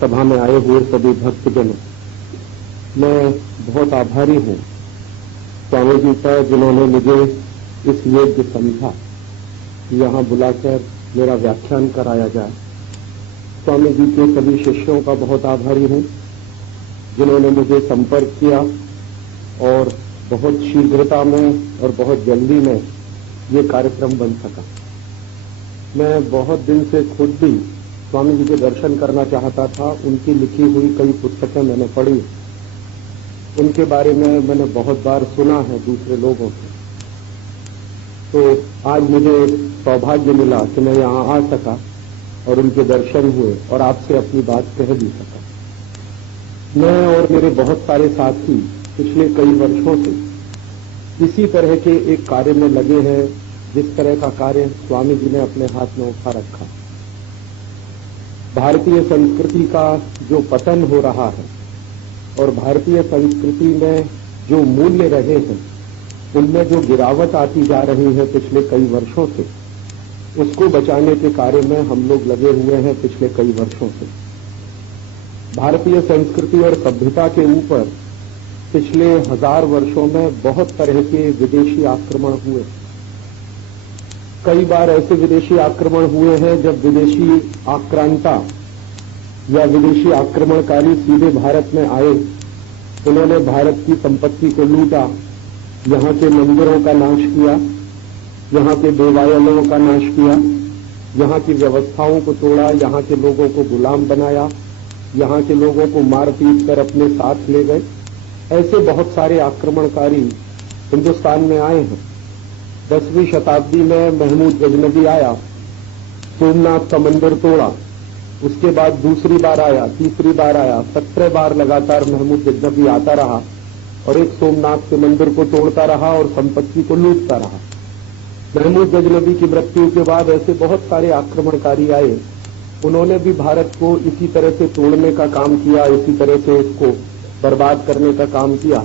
सभा में आए हुए सभी भक्तजनों, मैं बहुत आभारी हूं स्वामी जी का, जिन्होंने मुझे इस योग्य समझा कि यहां बुलाकर मेरा व्याख्यान कराया जाए। स्वामी जी के सभी शिष्यों का बहुत आभारी हूं जिन्होंने मुझे संपर्क किया और बहुत शीघ्रता में और बहुत जल्दी में ये कार्यक्रम बन सका। मैं बहुत दिन से खुद भी स्वामी जी के दर्शन करना चाहता था। उनकी लिखी हुई कई पुस्तकें मैंने पढ़ी, उनके बारे में मैंने बहुत बार सुना है दूसरे लोगों से। तो आज मुझे सौभाग्य मिला कि मैं यहाँ आ सका और उनके दर्शन हुए और आपसे अपनी बात कह भी सका। मैं और मेरे बहुत सारे साथी पिछले कई वर्षों से इसी तरह के एक कार्य में लगे हैं, जिस तरह का कार्य स्वामी जी ने अपने हाथ में उठा रखा। भारतीय संस्कृति का जो पतन हो रहा है और भारतीय संस्कृति में जो मूल्य रहे हैं, उनमें जो गिरावट आती जा रही है पिछले कई वर्षों से, उसको बचाने के कार्य में हम लोग लगे हुए हैं पिछले कई वर्षों से। भारतीय संस्कृति और सभ्यता के ऊपर पिछले 1000 वर्षों में बहुत तरह के विदेशी आक्रमण हुए। कई बार ऐसे विदेशी आक्रमण हुए हैं जब विदेशी आक्रांता या विदेशी आक्रमणकारी सीधे भारत में आए। उन्होंने भारत की संपत्ति को लूटा, यहाँ के मंदिरों का नाश किया, यहाँ के देवालयों का नाश किया, यहाँ की व्यवस्थाओं को तोड़ा, यहाँ के लोगों को गुलाम बनाया, यहाँ के लोगों को मार पीट कर अपने साथ ले गए। ऐसे बहुत सारे आक्रमणकारी हिंदुस्तान में आए हैं। 10वीं शताब्दी में महमूद गजनबी आया, सोमनाथ का मंदिर तोड़ा, उसके बाद दूसरी बार आया, तीसरी बार आया, 17 बार लगातार महमूद गजनबी आता रहा और एक सोमनाथ के मंदिर को तोड़ता रहा और संपत्ति को लूटता रहा। महमूद गजनबी की मृत्यु के बाद ऐसे बहुत सारे आक्रमणकारी आए, उन्होंने भी भारत को इसी तरह से तोड़ने का काम किया, इसी तरह से उसको बर्बाद करने का काम किया।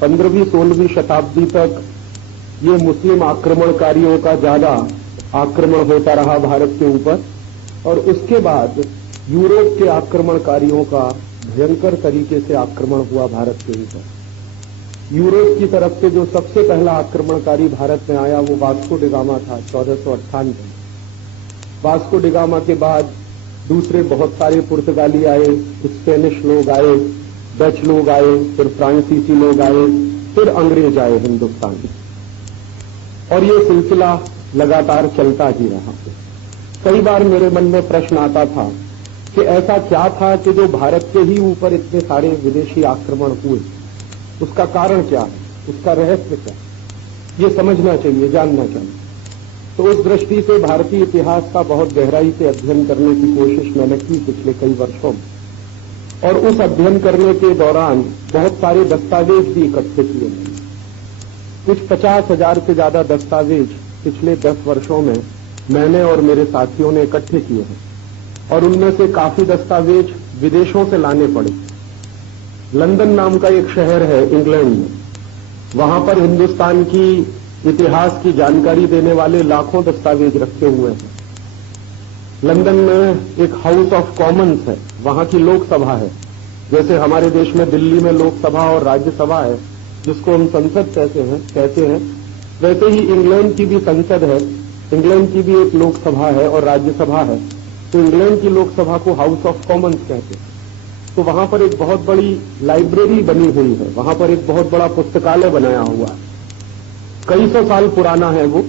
15वीं 16वीं शताब्दी तक ये मुस्लिम आक्रमणकारियों का ज्यादा आक्रमण होता रहा भारत के ऊपर, और उसके बाद यूरोप के आक्रमणकारियों का भयंकर तरीके से आक्रमण हुआ भारत के ऊपर। यूरोप की तरफ से जो सबसे पहला आक्रमणकारी भारत में आया वो वास्को डी गामा था, 1498। वास्को डी गामा के बाद दूसरे बहुत सारे पुर्तगाली आए, स्पेनिश लोग आए, डच लोग आए, फिर फ्रांसीसी लोग आए, फिर अंग्रेज आए हिंदुस्तान में, और ये सिलसिला लगातार चलता ही रहा। कई बार मेरे मन में प्रश्न आता था कि ऐसा क्या था कि जो भारत के ही ऊपर इतने सारे विदेशी आक्रमण हुए, उसका कारण क्या है, उसका रहस्य क्या है, ये समझना चाहिए, जानना चाहिए। तो उस दृष्टि से भारतीय इतिहास का बहुत गहराई से अध्ययन करने की कोशिश मैंने की पिछले कई वर्षों में, और उस अध्ययन करने के दौरान बहुत सारे दस्तावेज भी इकट्ठे किए मैंने। कुछ 50,000 से ज्यादा दस्तावेज पिछले 10 वर्षों में मैंने और मेरे साथियों ने इकट्ठे किए हैं, और उनमें से काफी दस्तावेज विदेशों से लाने पड़े। लंदन नाम का एक शहर है इंग्लैंड में, वहां पर हिंदुस्तान की इतिहास की जानकारी देने वाले लाखों दस्तावेज रखे हुए हैं। लंदन में एक हाउस ऑफ कॉमन्स है, वहां की लोकसभा है। जैसे हमारे देश में दिल्ली में लोकसभा और राज्यसभा है, जिसको हम संसद कहते हैं, वैसे ही इंग्लैंड की भी संसद है, इंग्लैंड की भी एक लोकसभा है और राज्यसभा है। तो इंग्लैंड की लोकसभा को हाउस ऑफ कॉमन्स कहते हैं। तो वहां पर एक बहुत बड़ी लाइब्रेरी बनी हुई है, वहां पर एक बहुत बड़ा पुस्तकालय बनाया हुआ है। कई सौ साल पुराना है वो,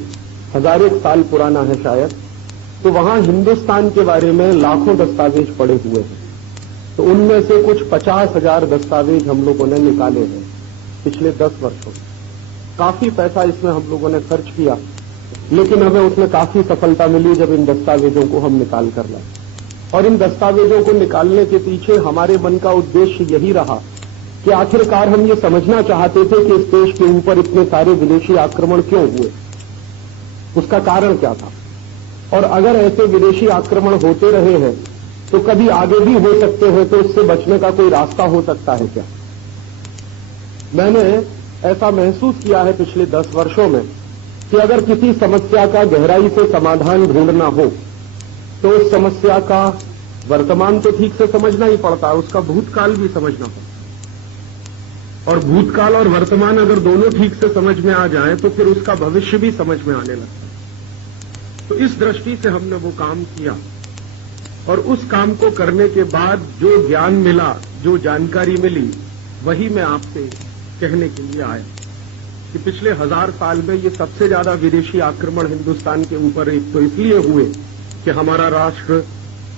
1000 साल पुराना है शायद। तो वहां हिंदुस्तान के बारे में लाखों दस्तावेज पड़े हुए हैं। तो उनमें से कुछ 50,000 दस्तावेज हम लोगों ने निकाले हैं पिछले 10 वर्षों में। काफी पैसा इसमें हम लोगों ने खर्च किया, लेकिन हमें उसमें काफी सफलता मिली जब इन दस्तावेजों को हम निकाल कर लाए। और इन दस्तावेजों को निकालने के पीछे हमारे मन का उद्देश्य यही रहा कि आखिरकार हम ये समझना चाहते थे कि इस देश के ऊपर इतने सारे विदेशी आक्रमण क्यों हुए, उसका कारण क्या था, और अगर ऐसे विदेशी आक्रमण होते रहे हैं तो कभी आगे भी हो सकते हैं, तो उससे बचने का कोई रास्ता हो सकता है क्या। मैंने ऐसा महसूस किया है पिछले 10 वर्षों में कि अगर किसी समस्या का गहराई से समाधान ढूंढना हो तो उस समस्या का वर्तमान तो ठीक से समझना ही पड़ता है, उसका भूतकाल भी समझना पड़ता है। और भूतकाल और वर्तमान अगर दोनों ठीक से समझ में आ जाएं तो फिर उसका भविष्य भी समझ में आने लगता है। तो इस दृष्टि से हमने वो काम किया और उस काम को करने के बाद जो ज्ञान मिला, जो जानकारी मिली, वही मैं आपसे कहने के लिए आया कि पिछले 1000 साल में ये सबसे ज्यादा विदेशी आक्रमण हिंदुस्तान के ऊपर एक तो इसलिए हुए कि हमारा राष्ट्र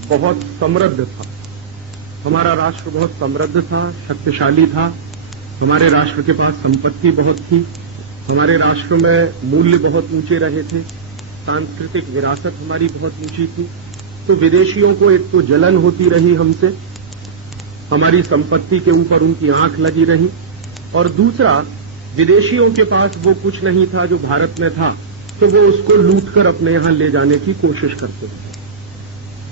बहुत समृद्ध था। हमारा राष्ट्र बहुत समृद्ध था, शक्तिशाली था। हमारे राष्ट्र के पास संपत्ति बहुत थी। हमारे राष्ट्र में मूल्य बहुत ऊंचे रहे थे। सांस्कृतिक विरासत हमारी बहुत ऊंची थी। तो विदेशियों को एक तो जलन होती रही हमसे, हमारी संपत्ति के ऊपर उनकी आंख लगी रही, और दूसरा विदेशियों के पास वो कुछ नहीं था जो भारत में था, तो वो उसको लूटकर अपने यहां ले जाने की कोशिश करते थे।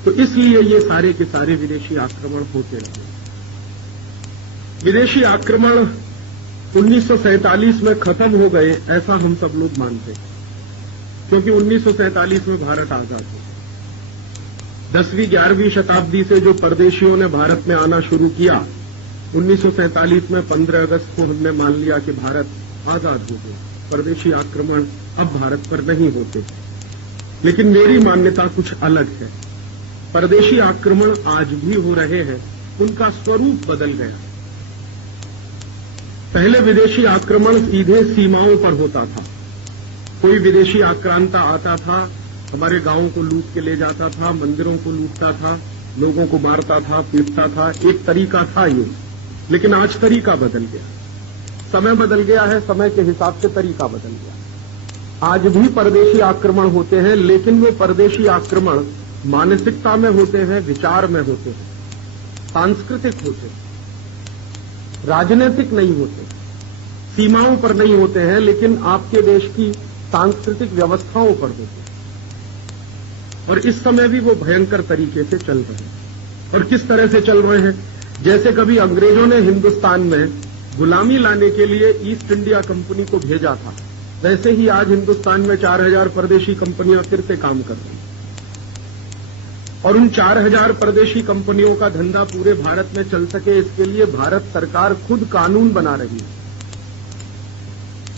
तो इसलिए ये सारे के सारे विदेशी आक्रमण होते रहे। विदेशी आक्रमण 1947 में खत्म हो गए ऐसा हम सब लोग मानते हैं, क्योंकि 1947 में भारत आजाद हो। 10वीं 11वीं शताब्दी से जो परदेशियों ने भारत में आना शुरू किया, 1947 में 15 अगस्त को हमने मान लिया कि भारत आजाद हो गया, परदेशी आक्रमण अब भारत पर नहीं होते। लेकिन मेरी मान्यता कुछ अलग है। परदेशी आक्रमण आज भी हो रहे हैं, उनका स्वरूप बदल गया। पहले विदेशी आक्रमण सीधे सीमाओं पर होता था। कोई विदेशी आक्रांता आता था, हमारे गांवों को लूट के ले जाता था, मंदिरों को लूटता था, लोगों को मारता था, पीटता था। एक तरीका था ये, लेकिन आज तरीका बदल गया। समय बदल गया है, समय के हिसाब से तरीका बदल गया। आज भी परदेशी आक्रमण होते हैं, लेकिन वो परदेशी आक्रमण मानसिकता में होते हैं, विचार में होते हैं, सांस्कृतिक होते हैं, राजनीतिक नहीं होते, सीमाओं पर नहीं होते हैं, लेकिन आपके देश की सांस्कृतिक व्यवस्थाओं पर होते हैं। और इस समय भी वो भयंकर तरीके से चल रहे हैं। और किस तरह से चल रहे हैं? जैसे कभी अंग्रेजों ने हिंदुस्तान में गुलामी लाने के लिए ईस्ट इंडिया कंपनी को भेजा था, वैसे ही आज हिंदुस्तान में 4000 परदेशी कंपनियां फिर से काम कर रही हैं। और उन 4000 परदेशी कंपनियों का धंधा पूरे भारत में चल सके, इसके लिए भारत सरकार खुद कानून बना रही है।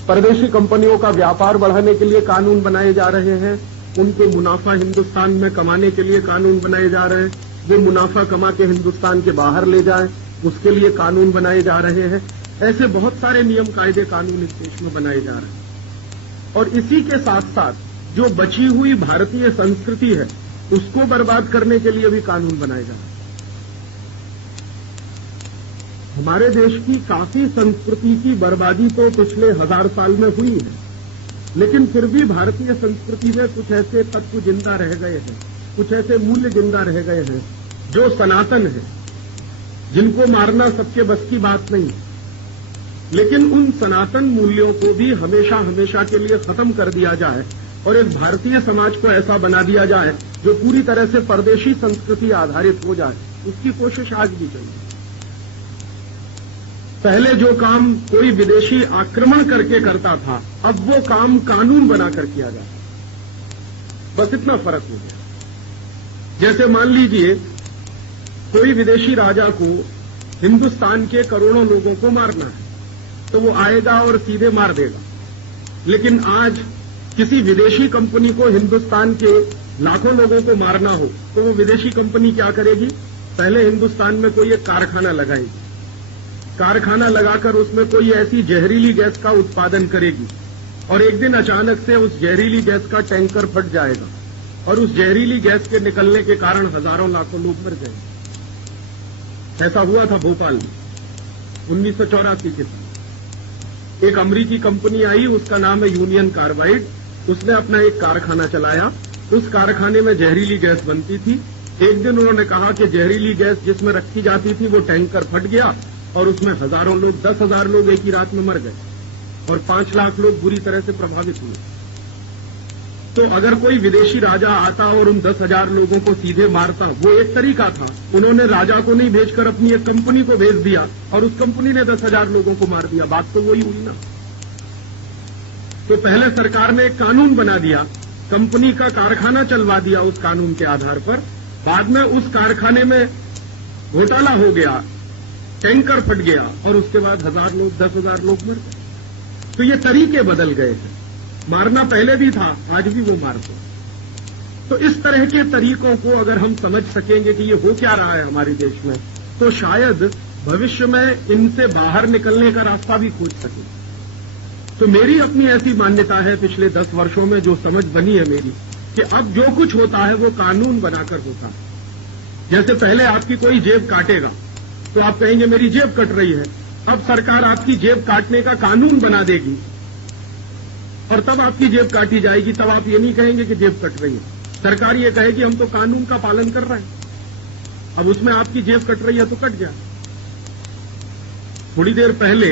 परदेशी कंपनियों का व्यापार बढ़ाने के लिए कानून बनाए जा रहे हैं, उनको मुनाफा हिंदुस्तान में कमाने के लिए कानून बनाए जा रहे हैं, वो मुनाफा कमा के हिंदुस्तान के बाहर ले जाएं, उसके लिए कानून बनाए जा रहे हैं। ऐसे बहुत सारे नियम कायदे कानून इस देश में बनाए जा रहे हैं। और इसी के साथ साथ जो बची हुई भारतीय संस्कृति है, उसको बर्बाद करने के लिए भी कानून बनाए जा रहे हैं। हमारे देश की काफी संस्कृति की बर्बादी तो पिछले 1000 साल में हुई है, लेकिन फिर भी भारतीय संस्कृति में कुछ ऐसे तत्व जिंदा रह गए हैं, कुछ ऐसे मूल्य जिंदा रह गए हैं जो सनातन है, जिनको मारना सबके बस की बात नहीं। लेकिन उन सनातन मूल्यों को भी हमेशा हमेशा के लिए खत्म कर दिया जाए और एक भारतीय समाज को ऐसा बना दिया जाए जो पूरी तरह से परदेशी संस्कृति आधारित हो जाए, उसकी कोशिश आज भी चाहिए। पहले जो काम कोई विदेशी आक्रमण करके करता था, अब वो काम कानून बनाकर किया जाता, बस इतना फर्क हो गया। जैसे मान लीजिए कोई विदेशी राजा को हिंदुस्तान के करोड़ों लोगों को मारना है, तो वो आएगा और सीधे मार देगा। लेकिन आज किसी विदेशी कंपनी को हिंदुस्तान के लाखों लोगों को मारना हो, तो वो विदेशी कंपनी क्या करेगी? पहले हिंदुस्तान में कोई एक कारखाना लगाएगी, कारखाना लगाकर उसमें कोई ऐसी जहरीली गैस का उत्पादन करेगी, और एक दिन अचानक से उस जहरीली गैस का टैंकर फट जाएगा और उस जहरीली गैस के निकलने के कारण हजारों लाखों लोग मर जाएंगे। ऐसा हुआ था भोपाल में 1984 के साथ। एक अमरीकी कंपनी आई, उसका नाम है यूनियन कार्बाइड। उसने अपना एक कारखाना चलाया, उस कारखाने में जहरीली गैस बनती थी। एक दिन उन्होंने कहा कि जहरीली गैस जिसमें रखी जाती थी वो टैंकर फट गया और उसमें हजारों लोग, 10,000 लोग एक ही रात में मर गए और 5 लाख लोग बुरी तरह से प्रभावित हुए। तो अगर कोई विदेशी राजा आता और उन 10,000 लोगों को सीधे मारता, वो एक तरीका था। उन्होंने राजा को नहीं भेजकर अपनी एक कंपनी को भेज दिया और उस कंपनी ने 10,000 लोगों को मार दिया। बात तो वही हुई ना। तो पहले सरकार ने एक कानून बना दिया, कंपनी का कारखाना चलवा दिया उस कानून के आधार पर, बाद में उस कारखाने में घोटाला हो गया, टैंकर फट गया और उसके बाद 1000 लोग 10,000 लोग मर गए। तो ये तरीके बदल गए हैं। मारना पहले भी था, आज भी वो मारते। तो इस तरह के तरीकों को अगर हम समझ सकेंगे कि ये हो क्या रहा है हमारे देश में, तो शायद भविष्य में इनसे बाहर निकलने का रास्ता भी खोज सके। तो मेरी अपनी ऐसी मान्यता है, पिछले 10 वर्षों में जो समझ बनी है मेरी, कि अब जो कुछ होता है वो कानून बनाकर होता है। जैसे पहले आपकी कोई जेब काटेगा तो आप कहेंगे मेरी जेब कट रही है। अब सरकार आपकी जेब काटने का कानून बना देगी और तब आपकी जेब काटी जाएगी। तब आप ये नहीं कहेंगे कि जेब कट रही है, सरकार ये कहेगी हम तो कानून का पालन कर रहे हैं। अब उसमें आपकी जेब कट रही है तो कट गया। थोड़ी देर पहले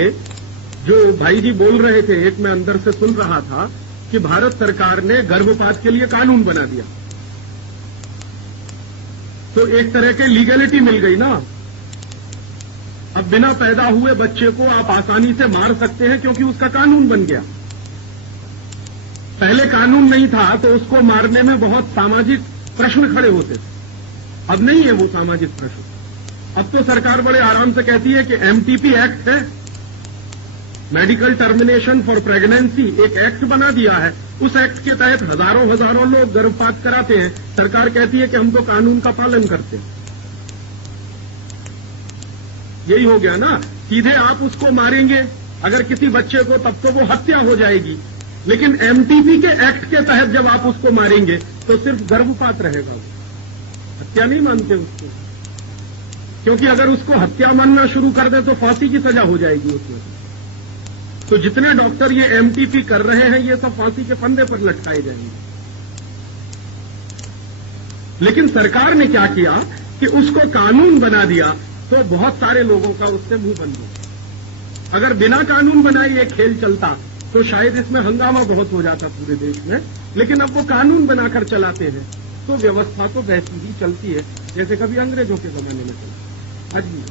जो भाई जी बोल रहे थे, एक मैं अंदर से सुन रहा था कि भारत सरकार ने गर्भपात के लिए कानून बना दिया। तो एक तरह के लीगैलिटी मिल गई ना। अब बिना पैदा हुए बच्चे को आप आसानी से मार सकते हैं क्योंकि उसका कानून बन गया। पहले कानून नहीं था तो उसको मारने में बहुत सामाजिक प्रश्न खड़े होते थे। अब नहीं है वो सामाजिक प्रश्न। अब तो सरकार बड़े आराम से कहती है कि एमटीपी एक्ट है, मेडिकल टर्मिनेशन फॉर प्रेगनेंसी, एक एक्ट बना दिया है। उस एक्ट के तहत हजारों लोग गर्भपात कराते हैं। सरकार कहती है कि हम तो कानून का पालन करते हैं। यही हो गया ना। सीधे आप उसको मारेंगे अगर किसी बच्चे को, तब तो वो हत्या हो जाएगी। लेकिन एमटीपी के एक्ट के तहत जब आप उसको मारेंगे तो सिर्फ गर्भपात रहेगा, हत्या नहीं मानते उसको। क्योंकि अगर उसको हत्या मानना शुरू कर दे तो फांसी की सजा हो जाएगी उसमें। तो जितने डॉक्टर ये एमटीपी कर रहे हैं ये सब फांसी के फंदे पर लटकाए जाएंगे। लेकिन सरकार ने क्या किया कि उसको कानून बना दिया तो बहुत सारे लोगों का उससे मुंह बंद हो। अगर बिना कानून बनाए ये खेल चलता तो शायद इसमें हंगामा बहुत हो जाता पूरे देश में। लेकिन अब वो कानून बनाकर चलाते हैं तो व्यवस्था तो वैसी ही चलती है जैसे कभी अंग्रेजों के जमाने में चलती आज भी।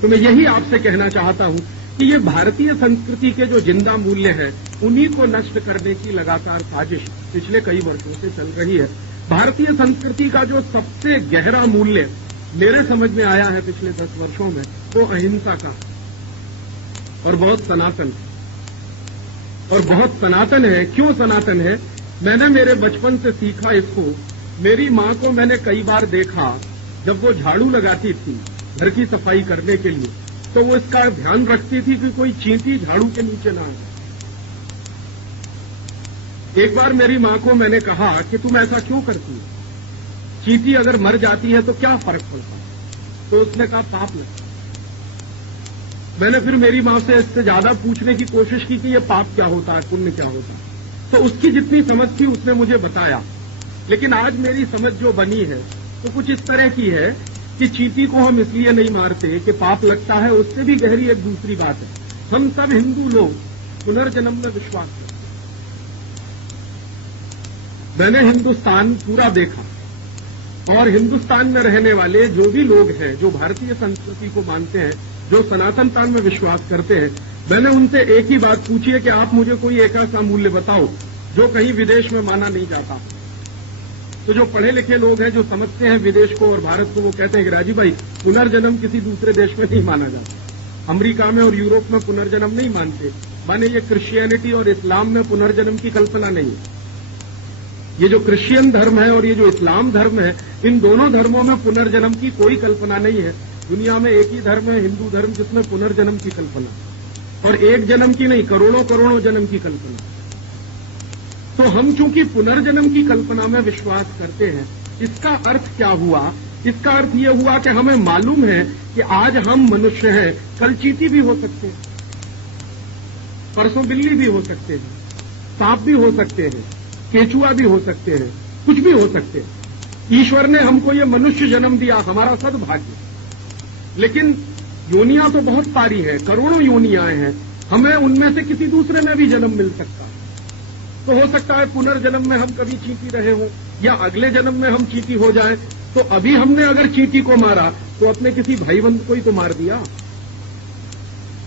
तो मैं यही आपसे कहना चाहता हूं कि ये भारतीय संस्कृति के जो जिंदा मूल्य हैं उन्हीं को नष्ट करने की लगातार साजिश पिछले कई वर्षों से चल रही है। भारतीय संस्कृति का जो सबसे गहरा मूल्य मेरे समझ में आया है पिछले 10 वर्षों में वो अहिंसा का और बहुत सनातन है। और बहुत सनातन है। क्यों सनातन है? मैंने मेरे बचपन से सीखा इसको। मेरी मां को मैंने कई बार देखा जब वो झाड़ू लगाती थी घर की सफाई करने के लिए, तो वो इसका ध्यान रखती थी कि कोई चींटी झाड़ू के नीचे ना आए। एक बार मेरी मां को मैंने कहा कि तुम ऐसा क्यों करती हो, चींटी अगर मर जाती है तो क्या फर्क पड़ता है? तो उसने कहा पाप लगता। मैंने फिर मेरी मां से इससे ज्यादा पूछने की कोशिश की कि ये पाप क्या होता है, पुण्य क्या होता है। तो उसकी जितनी समझ थी उसने मुझे बताया। लेकिन आज मेरी समझ जो बनी है तो कुछ इस तरह की है कि चींटी को हम इसलिए नहीं मारते कि पाप लगता है, उससे भी गहरी एक दूसरी बात है। हम सब हिंदू लोग पुनर्जन्म में विश्वास करते। मैंने हिंदुस्तान पूरा देखा और हिंदुस्तान में रहने वाले जो भी लोग हैं जो भारतीय संस्कृति को मानते हैं, जो सनातनता में विश्वास करते हैं, मैंने उनसे एक ही बात पूछी है कि आप मुझे कोई एक ऐसा मूल्य बताओ जो कहीं विदेश में माना नहीं जाता। तो जो पढ़े लिखे लोग हैं जो समझते हैं विदेश को और भारत को, वो कहते हैं कि राजीव भाई पुनर्जन्म किसी दूसरे देश में नहीं माना जाता। अमेरिका में और यूरोप में पुनर्जन्म नहीं मानते। माने ये क्रिश्चियनिटी और इस्लाम में पुनर्जन्म की कल्पना नहीं है। ये जो क्रिश्चियन धर्म है और ये जो इस्लाम धर्म है, इन दोनों धर्मों में पुनर्जन्म की कोई कल्पना नहीं है। दुनिया में एक ही धर्म है, हिंदू धर्म, जिसमें पुनर्जन्म की कल्पना, और एक जन्म की नहीं, करोड़ों जन्म की कल्पना। तो हम चूंकि पुनर्जन्म की कल्पना में विश्वास करते हैं, इसका अर्थ क्या हुआ? इसका अर्थ यह हुआ कि हमें मालूम है कि आज हम मनुष्य हैं, कल चींटी भी हो सकते हैं, परसों बिल्ली भी हो सकते हैं, सांप भी हो सकते हैं, केचुआ भी हो सकते हैं, कुछ भी हो सकते हैं। ईश्वर ने हमको ये मनुष्य जन्म दिया, हमारा सद्भाग्य। लेकिन योनियां तो बहुत सारी हैं, करोड़ों योनियां हैं, हमें उनमें से किसी दूसरे में भी जन्म मिल सकता है। तो हो सकता है पुनर्जन्म में हम कभी चींटी रहे हों या अगले जन्म में हम चींटी हो जाए। तो अभी हमने अगर चींटी को मारा तो अपने किसी भाईबंध को ही तो मार दिया।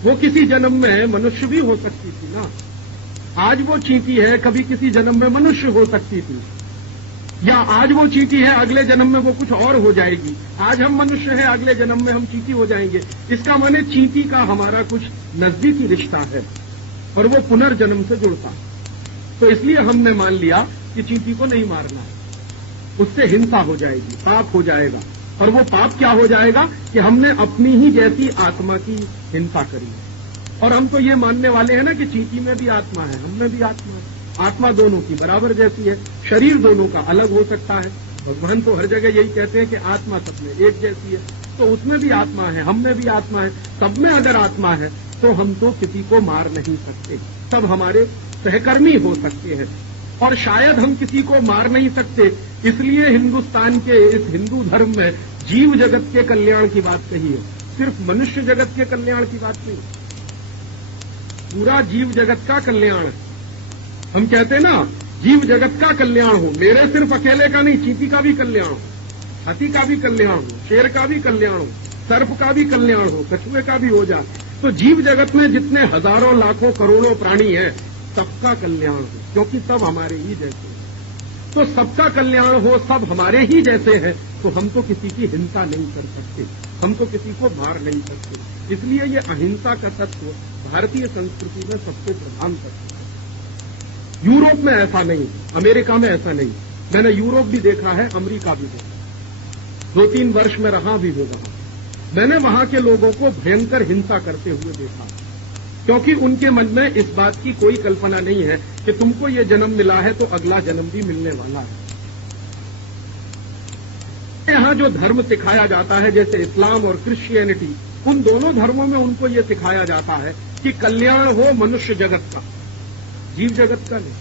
वो किसी जन्म में मनुष्य भी हो सकती थी ना। आज वो चींटी है, कभी किसी जन्म में मनुष्य हो सकती थी। या आज वो चींटी है, अगले जन्म में वो कुछ और हो जाएगी। आज हम मनुष्य हैं, अगले जन्म में हम चींटी हो जाएंगे। इसका माने चींटी का हमारा कुछ नजदीकी रिश्ता है और वो पुनर्जन्म से जुड़ता है। तो इसलिए हमने मान लिया कि चींटी को नहीं मारना है, उससे हिंसा हो जाएगी, पाप हो जाएगा। और वो पाप क्या हो जाएगा कि हमने अपनी ही जैसी आत्मा की हिंसा करी है। और हम तो ये मानने वाले हैं ना कि चींटी में भी आत्मा है, हम में भी आत्मा है। आत्मा दोनों की बराबर जैसी है, शरीर दोनों का अलग हो सकता है। भगवान तो हर जगह यही कहते हैं कि आत्मा सब में एक जैसी है, तो उसमें भी आत्मा है, हम में भी आत्मा है। सब में अगर आत्मा है तो हम तो किसी को मार नहीं सकते, सब हमारे सहकर्मी हो सकते हैं। और शायद हम किसी को मार नहीं सकते, इसलिए हिंदुस्तान के इस हिंदू धर्म में जीव जगत के कल्याण की बात कही है, सिर्फ मनुष्य जगत के कल्याण की बात नहीं, पूरा जीव जगत का कल्याण है। हम कहते हैं ना, जीव जगत का कल्याण हो, मेरे सिर्फ अकेले का नहीं, चींटी का भी कल्याण हो, हाथी का भी कल्याण हो, शेर का भी कल्याण हो, सर्प का भी कल्याण हो, कछुए का भी हो जाए। तो जीव जगत में जितने हजारों लाखों करोड़ों प्राणी हैं, सबका कल्याण हो, क्योंकि सब हमारे ही जैसे हैं। तो सबका कल्याण हो, सब हमारे ही जैसे हैं, तो हम तो किसी की हिंसा नहीं कर सकते, हम तो किसी को मार नहीं सकते। इसलिए ये अहिंसा का तत्व भारतीय संस्कृति में सबसे प्रधान तत्व है। यूरोप में ऐसा नहीं, अमेरिका में ऐसा नहीं। मैंने यूरोप भी देखा है, अमेरिका भी देखा, 2-3 वर्ष में रहा भी होगा। मैंने वहां के लोगों को भयंकर हिंसा करते हुए देखा, क्योंकि उनके मन में इस बात की कोई कल्पना नहीं है कि तुमको ये जन्म मिला है तो अगला जन्म भी मिलने वाला है। यहां जो धर्म सिखाया जाता है, जैसे इस्लाम और क्रिश्चियनिटी, उन दोनों धर्मों में उनको ये सिखाया जाता है कि कल्याण हो मनुष्य जगत का, जीव जगत का नहीं।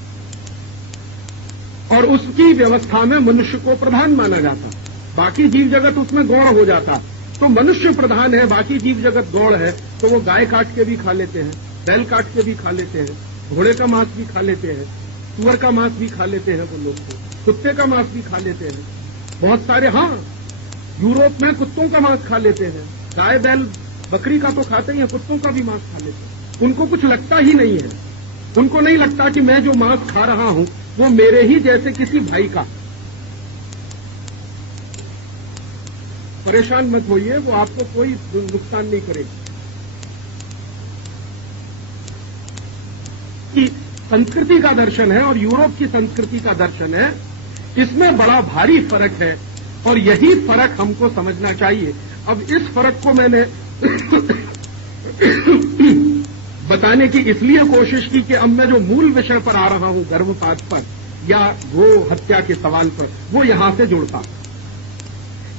और उसकी व्यवस्था में मनुष्य को प्रधान माना जाता, बाकी जीव जगत उसमें गौण हो जाता। तो मनुष्य प्रधान है, बाकी जीव जगत गौण है, तो वो गाय काट के भी खा लेते हैं, बैल काट के भी खा लेते हैं, घोड़े का मांस भी खा लेते हैं, सुअर का मांस भी खा लेते हैं, वो लोग तो कुत्ते का मांस भी खा लेते हैं, बहुत सारे। हाँ, यूरोप में कुत्तों का मांस खा लेते हैं, गाय बैल बकरी का तो खाते ही हैं, कुत्तों का भी मांस खा लेते हैं। उनको कुछ लगता ही नहीं है, उनको नहीं लगता कि मैं जो मांस खा रहा हूं वो मेरे ही जैसे किसी भाई का। परेशान मत होइए, वो आपको कोई नुकसान नहीं करेगी। संस्कृति का दर्शन है और यूरोप की संस्कृति का दर्शन है, इसमें बड़ा भारी फर्क है और यही फर्क हमको समझना चाहिए। अब इस फर्क को मैंने बताने की इसलिए कोशिश की कि अब मैं जो मूल विषय पर आ रहा हूं, गर्भपात पर या गो हत्या के सवाल पर, वो यहां से जुड़ता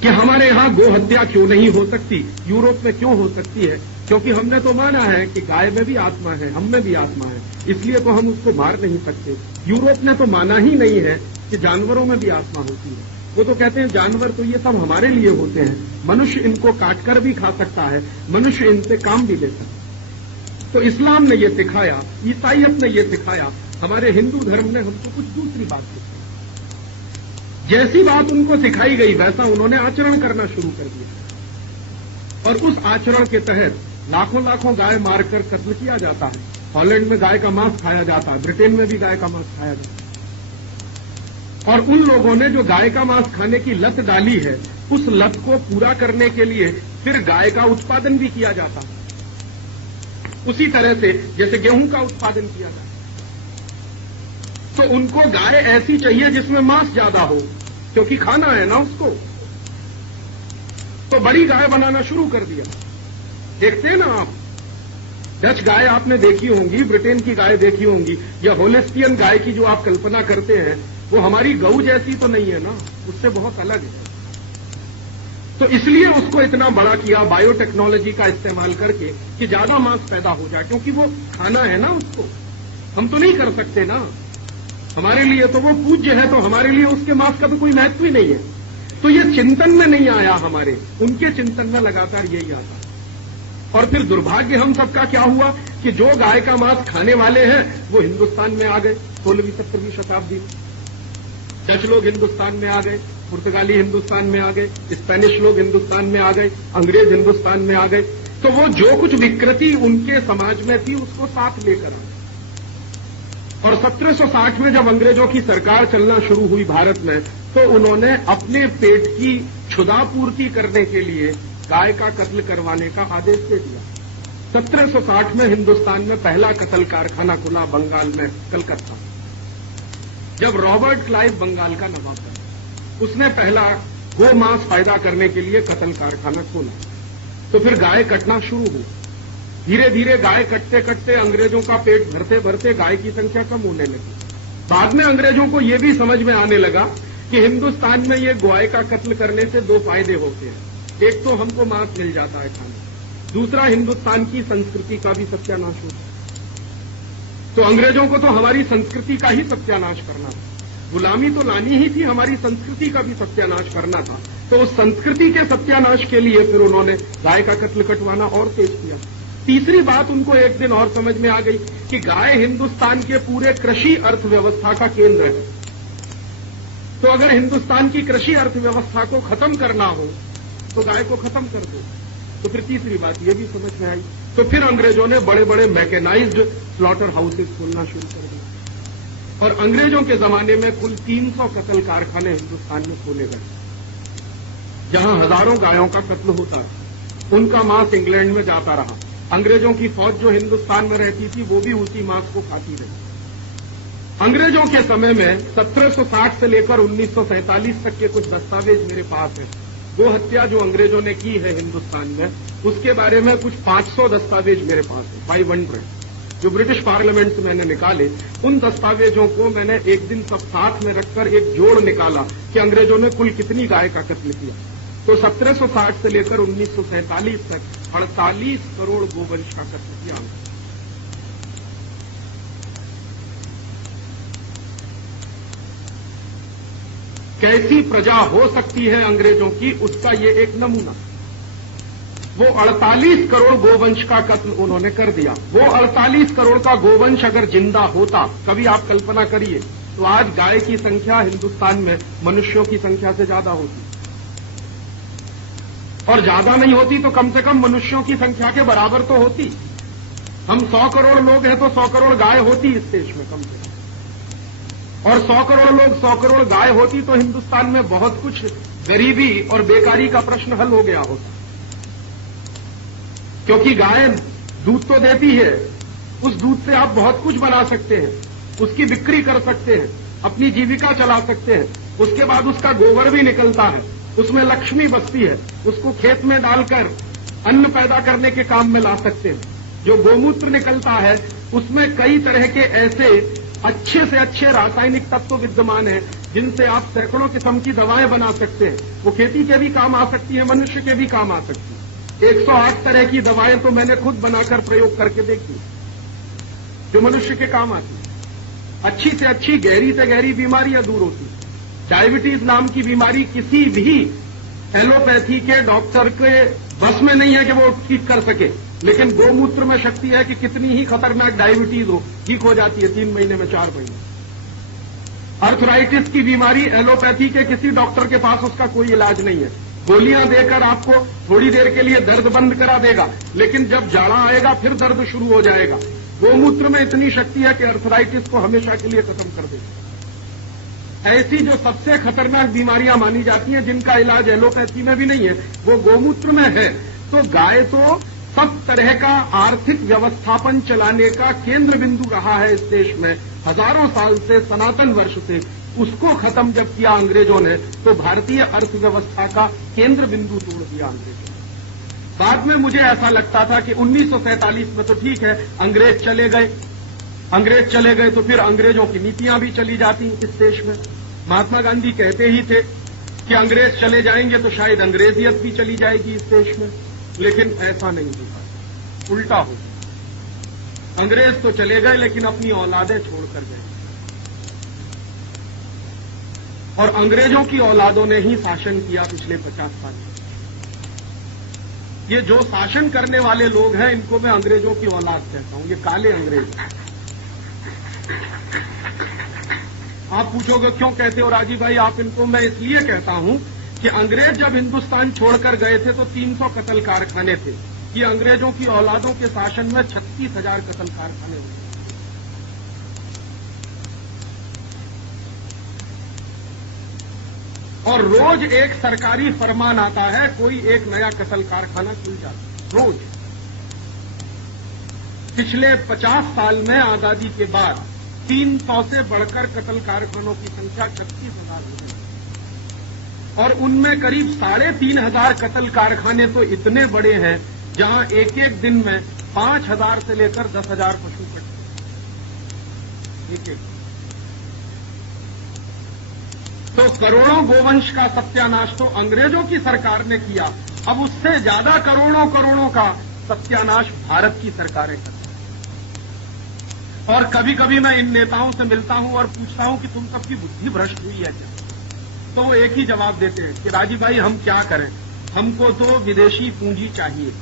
कि हमारे यहां गो हत्या क्यों नहीं हो सकती, यूरोप में क्यों हो सकती है। क्योंकि हमने तो माना है कि गाय में भी आत्मा है, हम में भी आत्मा है, इसलिए तो हम उसको मार नहीं सकते। यूरोप ने तो माना ही नहीं है कि जानवरों में भी आत्मा होती है। वो तो कहते हैं जानवर तो ये सब हमारे लिए होते हैं, मनुष्य इनको काटकर भी खा सकता है, मनुष्य इनसे काम भी ले सकता है। तो इस्लाम ने ये सिखाया, ईसाईयत ने ये सिखाया, हमारे हिंदू धर्म ने हमको कुछ दूसरी बात सिखाई। जैसी बात उनको सिखाई गई वैसा उन्होंने आचरण करना शुरू कर दिया और उस आचरण के तहत लाखों लाखों गाय मारकर कत्ल किया जाता है। हॉलैंड में गाय का मांस खाया जाता है, ब्रिटेन में भी गाय का मांस खाया जाता है। और उन लोगों ने जो गाय का मांस खाने की लत डाली है, उस लत को पूरा करने के लिए फिर गाय का उत्पादन भी किया जाता है, उसी तरह से जैसे गेहूं का उत्पादन किया जाता है। तो उनको गाय ऐसी चाहिए जिसमें मांस ज्यादा हो, क्योंकि खाना है ना उसको, तो बड़ी गाय बनाना शुरू कर दिया। देखते हैं ना आप, डच गाय आपने देखी होंगी, ब्रिटेन की गाय देखी होंगी, या होलिस्टियन गाय की जो आप कल्पना करते हैं, वो हमारी गऊ जैसी तो नहीं है ना, उससे बहुत अलग है। तो इसलिए उसको इतना बड़ा किया बायोटेक्नोलॉजी का इस्तेमाल करके कि ज्यादा मांस पैदा हो जाए, क्योंकि वो खाना है ना उसको, हम तो नहीं कर सकते ना, हमारे लिए तो वो पूज्य है, तो हमारे लिए उसके मांस का तो कोई महत्व ही नहीं है। तो ये चिंतन में नहीं आया हमारे, उनके चिंतन में लगातार यही आता। और फिर दुर्भाग्य हम सबका क्या हुआ कि जो गाय का मांस खाने वाले हैं वो हिंदुस्तान में आ गए 16वीं 17वीं शताब्दी में। डच लोग हिंदुस्तान में आ गए, पुर्तगाली हिंदुस्तान में आ गए, स्पेनिश लोग हिंदुस्तान में आ गए, अंग्रेज हिंदुस्तान में आ गए। तो वो जो कुछ विकृति उनके समाज में थी उसको साथ लेकर आ गए। और 1760 में जब अंग्रेजों की सरकार चलना शुरू हुई भारत में, तो उन्होंने अपने पेट की क्षुधापूर्ति करने के लिए गाय का कत्ल करवाने का आदेश दे दिया। 1760 में हिंदुस्तान में पहला कत्ल कारखाना खुला बंगाल में, कलकत्ता, जब रॉबर्ट क्लाइव बंगाल का नवाब था। उसने पहला गो मांस पैदा करने के लिए कत्ल कारखाना खोला। तो फिर गाय कटना शुरू हुई। धीरे धीरे गाय कटते कटते अंग्रेजों का पेट भरते भरते गाय की संख्या कम होने लगी। बाद में अंग्रेजों को यह भी समझ में आने लगा कि हिंदुस्तान में ये गाय का कत्ल करने से दो फायदे होते हैं। एक तो हमको मांस मिल जाता है खाने, दूसरा हिंदुस्तान की संस्कृति का भी सत्यानाश होता है। तो अंग्रेजों को तो हमारी संस्कृति का ही सत्यानाश करना था, गुलामी तो लानी ही थी, हमारी संस्कृति का भी सत्यानाश करना था। तो उस संस्कृति के सत्यानाश के लिए फिर उन्होंने गाय का कत्ल कटवाना और तेज किया। तीसरी बात उनको एक दिन और समझ में आ गई कि गाय हिंदुस्तान के पूरे कृषि अर्थव्यवस्था का केंद्र है। तो अगर हिंदुस्तान की कृषि अर्थव्यवस्था को खत्म करना हो तो गाय को खत्म कर दो। तो फिर तीसरी बात यह भी समझ में आई। तो फिर अंग्रेजों ने बड़े बड़े मैकेनाइज्ड स्लॉटर हाउसेज खोलना शुरू कर दिया और अंग्रेजों के जमाने में कुल 300 कत्ल कारखाने हिंदुस्तान में खोले गए, जहां हजारों गायों का कत्ल होता है। उनका मांस इंग्लैंड में जाता रहा। अंग्रेजों की फौज जो हिंदुस्तान में रहती थी वो भी उसी मांस को खाती रही। अंग्रेजों के समय में 1760 से लेकर 1947 तक के कुछ दस्तावेज मेरे पास है। वो हत्या जो अंग्रेजों ने की है हिंदुस्तान में, उसके बारे में कुछ 500 दस्तावेज मेरे पास है, 500, जो ब्रिटिश पार्लियामेंट से मैंने निकाले। उन दस्तावेजों को मैंने एक दिन सब साथ में रखकर एक जोड़ निकाला कि अंग्रेजों ने कुल कितनी गाय का कत्ल किया। तो 1760 से लेकर 1947 तक 48 करोड़ गोवंश का कत्ल किया। कैसी प्रजा हो सकती है अंग्रेजों की, उसका ये एक नमूना। वो 48 करोड़ गोवंश का कत्ल उन्होंने कर दिया। वो 48 करोड़ का गोवंश अगर जिंदा होता, कभी आप कल्पना करिए, तो आज गाय की संख्या हिंदुस्तान में मनुष्यों की संख्या से ज्यादा होती, और ज्यादा नहीं होती तो कम से कम मनुष्यों की संख्या के बराबर तो होती। हम 100 करोड़ लोग हैं तो 100 करोड़ गाय होती इस देश में कम से कम, और 100 करोड़ लोग 100 करोड़ गाय होती तो हिंदुस्तान में बहुत कुछ गरीबी और बेकारी का प्रश्न हल हो गया होता। क्योंकि गाय दूध तो देती है, उस दूध से आप बहुत कुछ बना सकते हैं, उसकी बिक्री कर सकते हैं, अपनी जीविका चला सकते हैं। उसके बाद उसका गोबर भी निकलता है, उसमें लक्ष्मी बसती है, उसको खेत में डालकर अन्न पैदा करने के काम में ला सकते हैं। जो गोमूत्र निकलता है उसमें कई तरह के ऐसे अच्छे से अच्छे रासायनिक तत्व विद्यमान हैं जिनसे आप सैकड़ों किस्म की दवाएं बना सकते हैं। वो खेती के भी काम आ सकती है, मनुष्य के भी काम आ सकती है। 108 तरह की दवाएं तो मैंने खुद बनाकर प्रयोग करके देखी जो मनुष्य के काम आती है। अच्छी से अच्छी गहरी से गहरी बीमारियां दूर होती। डायबिटीज नाम की बीमारी किसी भी एलोपैथी के डॉक्टर के बस में नहीं है कि वो ठीक कर सके, लेकिन गोमूत्र में शक्ति है कि कितनी ही खतरनाक डायबिटीज हो ठीक हो जाती है 3 महीने में, 4 महीने। अर्थराइटिस की बीमारी एलोपैथी के किसी डॉक्टर के पास उसका कोई इलाज नहीं है। गोलियां देकर आपको थोड़ी देर के लिए दर्द बंद करा देगा, लेकिन जब जाड़ा आएगा फिर दर्द शुरू हो जाएगा। गोमूत्र में इतनी शक्ति है कि अर्थराइटिस को हमेशा के लिए खत्म कर देगा। ऐसी जो सबसे खतरनाक बीमारियां मानी जाती हैं जिनका इलाज एलोपैथी में भी नहीं है, वो गोमूत्र में है। तो गाय तो सब तरह का आर्थिक व्यवस्थापन चलाने का केंद्र बिंदु रहा है इस देश में हजारों साल से, सनातन वर्ष से। उसको खत्म जब किया अंग्रेजों ने तो भारतीय अर्थव्यवस्था का केंद्र बिंदु तोड़ दिया अंग्रेजों ने। बाद में मुझे ऐसा लगता था कि 1947 में तो ठीक है, अंग्रेज चले गए तो फिर अंग्रेजों की नीतियां भी चली जाती इस देश में। महात्मा गांधी कहते ही थे कि अंग्रेज चले जाएंगे तो शायद अंग्रेजियत भी चली जाएगी इस देश में, लेकिन ऐसा नहीं हुआ, उल्टा हो। अंग्रेज तो चले गए लेकिन अपनी औलादें छोड़कर गए, और अंग्रेजों की औलादों ने ही शासन किया पिछले 50 साल। ये जो शासन करने वाले लोग हैं इनको मैं अंग्रेजों की औलाद कहता हूं, ये काले अंग्रेज। आप पूछोगे क्यों कहते हो राजीव भाई आप इनको? मैं इसलिए कहता हूं कि अंग्रेज जब हिंदुस्तान छोड़कर गए थे तो 300 कत्ल कारखाने थे। ये अंग्रेजों की औलादों के शासन में 36,000 कत्ल कारखाने हुए। और रोज एक सरकारी फरमान आता है, कोई एक नया कत्ल कारखाना खुल जाता है रोज। पिछले 50 साल में आजादी के बाद 300 से बढ़कर कत्ल कारखानों की संख्या 36,000 हो गई और उनमें करीब 3,500 कत्ल कारखाने तो इतने बड़े हैं जहां एक एक दिन में 5,000 से लेकर 10,000 पशु कटते एक। तो करोड़ों गोवंश का सत्यानाश तो अंग्रेजों की सरकार ने किया, अब उससे ज्यादा करोड़ों करोड़ों का सत्यानाश भारत की सरकारें करती हैं। और कभी कभी मैं इन नेताओं से मिलता हूं और पूछता हूं कि तुम सबकी बुद्धि भ्रष्ट हुई है क्या? तो वो एक ही जवाब देते हैं कि राजीव भाई हम क्या करें, हमको तो विदेशी पूंजी चाहिए,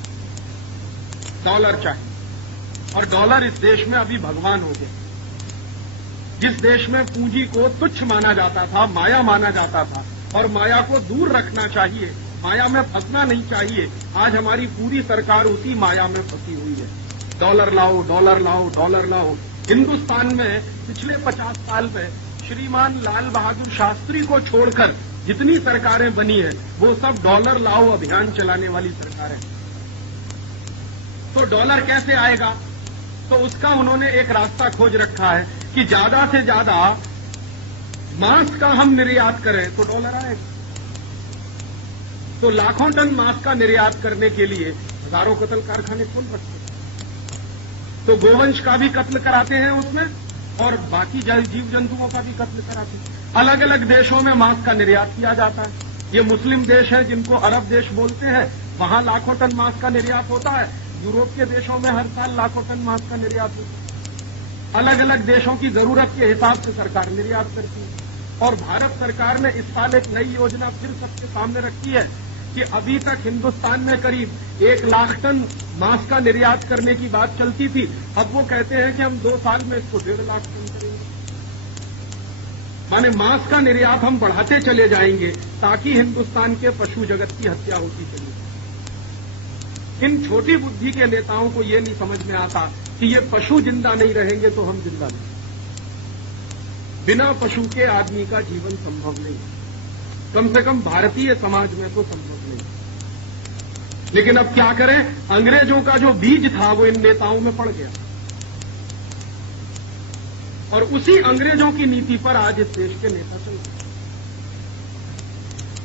डॉलर चाहिए, और डॉलर इस देश में अभी भगवान हो गया। जिस देश में पूंजी को तुच्छ माना जाता था, माया माना जाता था, और माया को दूर रखना चाहिए, माया में फंसना नहीं चाहिए, आज हमारी पूरी सरकार उसी माया में फंसी हुई है। डॉलर लाओ, डॉलर लाओ, डॉलर लाओ। हिंदुस्तान में पिछले 50 साल में श्रीमान लाल बहादुर शास्त्री को छोड़कर जितनी सरकारें बनी है वो सब डॉलर लाओ अभियान चलाने वाली सरकारें। तो डॉलर कैसे आएगा? तो उसका उन्होंने एक रास्ता खोज रखा है कि ज्यादा से ज्यादा मांस का हम निर्यात करें तो डॉलर आएगा। तो लाखों टन मांस का निर्यात करने के लिए हजारों कत्ल कारखाने खोल रखते हैं। तो गोवंश का भी कत्ल कराते हैं उसमें और बाकी जीव जंतुओं का भी कत्ल कराते हैं। अलग अलग देशों में मांस का निर्यात किया जाता है। ये मुस्लिम देश है जिनको अरब देश बोलते हैं, वहां लाखों टन मांस का निर्यात होता है। यूरोप के देशों में हर साल लाखों टन मांस का निर्यात होता है। अलग अलग देशों की जरूरत के हिसाब से सरकार निर्यात करती है। और भारत सरकार ने इस साल एक नई योजना फिर सबके सामने रखी है कि अभी तक हिंदुस्तान में करीब 1 लाख टन मांस का निर्यात करने की बात चलती थी, अब वो कहते हैं कि हम 2 साल में इसको 1.5 लाख टन करेंगे। माने मांस का निर्यात हम बढ़ाते चले जाएंगे ताकि हिंदुस्तान के पशु जगत की हत्या होती चली। इन छोटी बुद्धि के नेताओं को ये नहीं समझ में आता कि ये पशु जिंदा नहीं रहेंगे तो हम जिंदा नहीं। बिना पशु के आदमी का जीवन संभव नहीं, कम से कम भारतीय समाज में तो संभव नहीं। लेकिन अब क्या करें, अंग्रेजों का जो बीज था वो इन नेताओं में पड़ गया और उसी अंग्रेजों की नीति पर आज इस देश के नेता चल रहे।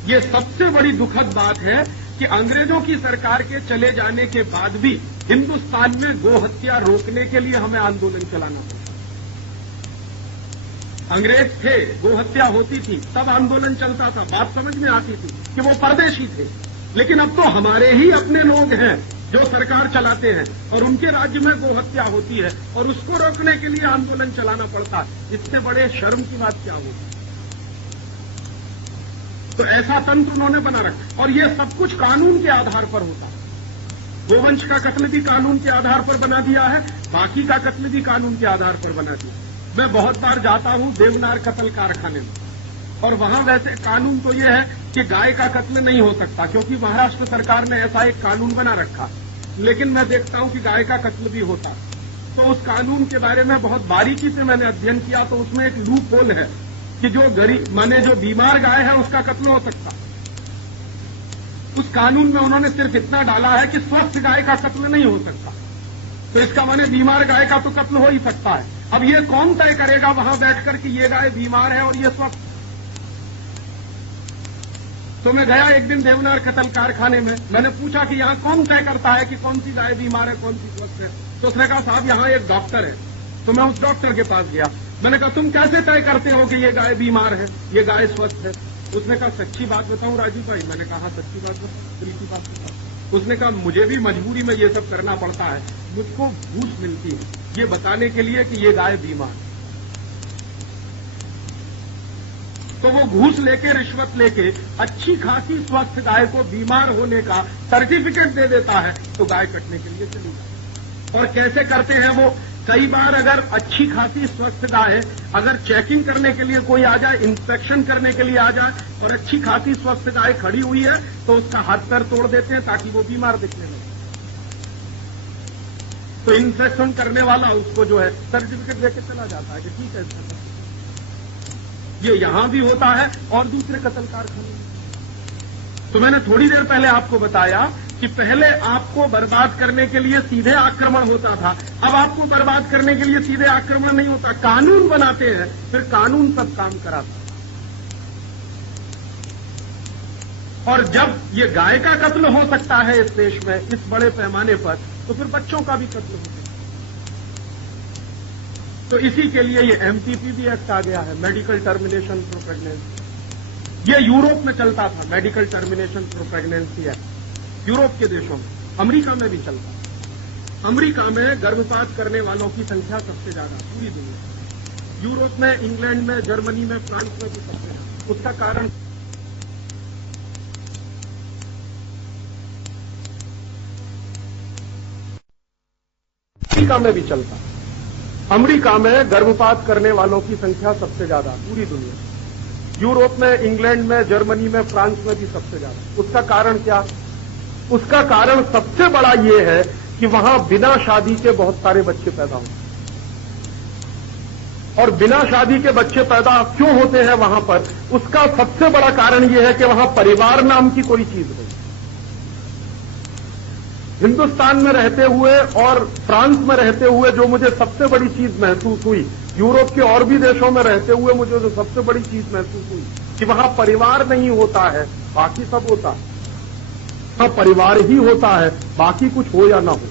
ये सबसे बड़ी दुखद बात है कि अंग्रेजों की सरकार के चले जाने के बाद भी हिंदुस्तान में गो हत्या रोकने के लिए हमें आंदोलन चलाना पड़ा। अंग्रेज थे, गो हत्या होती थी, तब आंदोलन चलता था, बात समझ में आती थी कि वो परदेशी थे। लेकिन अब तो हमारे ही अपने लोग हैं जो सरकार चलाते हैं और उनके राज्य में गो हत्या होती है और उसको रोकने के लिए आंदोलन चलाना पड़ता है। इससे बड़े शर्म की बात क्या होगी? तो ऐसा तंत्र उन्होंने बना रखा और ये सब कुछ कानून के आधार पर होता है। गोवंश का कत्ल भी कानून के आधार पर बना दिया है, बाकी का कत्ल भी कानून के आधार पर बना दिया। मैं बहुत बार जाता हूं देवनार कत्ल कारखाने में और वहां वैसे कानून तो यह है कि गाय का कत्ल नहीं हो सकता क्योंकि महाराष्ट्र सरकार ने ऐसा एक कानून बना रखा। लेकिन मैं देखता हूं कि गाय का कत्ल भी होता। तो उस कानून के बारे में बहुत बारीकी से मैंने अध्ययन किया तो उसमें एक लूप होल है कि जो गरीब माने जो बीमार गाय है उसका कत्ल हो सकता। उस कानून में उन्होंने सिर्फ इतना डाला है कि स्वस्थ गाय का कत्ल नहीं हो सकता। तो इसका माने बीमार गाय का तो कत्ल हो ही सकता है। अब ये कौन तय करेगा वहां बैठकर कि ये गाय बीमार है और ये स्वस्थ? तो मैं गया एक दिन देवनार कत्ल कारखाने में, मैंने पूछा कि यहां कौन तय करता है कि कौन सी गाय बीमार है, कौन सी स्वस्थ है? तो उसने कहा साहब यहां एक डॉक्टर है। तो मैं उस डॉक्टर के पास गया, मैंने कहा तुम कैसे तय करते हो कि ये गाय बीमार है, ये गाय स्वस्थ है? उसने कहा सच्ची बात बताऊं राजू भाई? मैंने कहा सच्ची बात बताओ, दिल की बात बताओ। उसने कहा मुझे भी मजबूरी में ये सब करना पड़ता है, मुझको घूस मिलती है ये बताने के लिए कि ये गाय बीमार है। तो वो घूस लेके रिश्वत लेके अच्छी खासी स्वस्थ गाय को बीमार होने का सर्टिफिकेट दे देता है तो गाय कटने के लिए चली जाती। और कैसे करते हैं वो? कई बार अगर अच्छी खासी स्वस्थ गाय अगर चेकिंग करने के लिए कोई आ जाए, इंस्पेक्शन करने के लिए आ जाए और अच्छी खासी स्वस्थ गाय खड़ी हुई है तो उसका हाथ पैर तोड़ देते हैं ताकि वो बीमार दिखने लगे। तो इंस्पेक्शन करने वाला उसको जो है सर्टिफिकेट देके चला जाता है कि ठीक है। ये यहां भी होता है और दूसरे कत्ल कारखाने में। तो मैंने थोड़ी देर पहले आपको बताया कि पहले आपको बर्बाद करने के लिए सीधे आक्रमण होता था, अब आपको बर्बाद करने के लिए सीधे आक्रमण नहीं होता, कानून बनाते हैं, फिर कानून सब काम कराता है। और जब ये गाय का कत्ल हो सकता है इस देश में इस बड़े पैमाने पर, तो फिर बच्चों का भी कत्ल हो सकता है। तो इसी के लिए ये MTPB एक्ट आ गया है, मेडिकल टर्मिनेशन फॉर प्रेगनेंसी। ये यूरोप में चलता था, medical termination for pregnancy act, Europe के देशों में, अमेरिका में भी चलता है। अमेरिका में गर्भपात करने वालों की संख्या सबसे ज्यादा पूरी दुनिया में, यूरोप में, इंग्लैंड में, जर्मनी में, फ्रांस में भी सबसे ज्यादा। उसका कारण अमेरिका में भी चलता है। अमेरिका में गर्भपात करने वालों की संख्या सबसे ज्यादा पूरी दुनिया में, यूरोप में, इंग्लैंड में, जर्मनी में, फ्रांस में भी सबसे ज्यादा। उसका कारण क्या? उसका कारण सबसे बड़ा ये है कि वहां बिना शादी के बहुत सारे बच्चे पैदा होते हैं। और बिना शादी के बच्चे पैदा क्यों होते हैं वहां पर? उसका सबसे बड़ा कारण यह है कि वहां परिवार नाम की कोई चीज नहीं। हिंदुस्तान में रहते हुए और फ्रांस में रहते हुए जो मुझे सबसे बड़ी चीज महसूस हुई, यूरोप के और भी देशों में रहते हुए मुझे जो सबसे बड़ी चीज महसूस हुई कि वहां परिवार नहीं होता है, बाकी सब होता है। वहां परिवार ही होता है, बाकी कुछ हो या ना हो।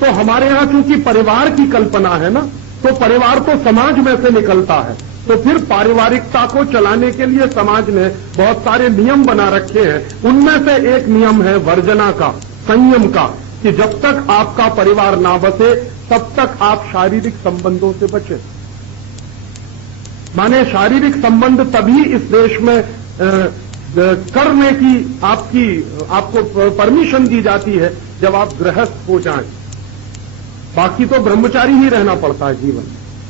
तो हमारे यहां चूंकि परिवार की कल्पना है ना, तो परिवार तो समाज में से निकलता है। तो फिर पारिवारिकता को चलाने के लिए समाज ने बहुत सारे नियम बना रखे हैं। उनमें से एक नियम है वर्जना का, संयम का, कि जब तक आपका परिवार ना बसे तब तक आप शारीरिक संबंधों से बचें। माने शारीरिक संबंध तभी इस देश में करने की आपको परमिशन दी जाती है जब आप गृहस्थ हो जाएं। बाकी तो ब्रह्मचारी ही रहना पड़ता है जीवन।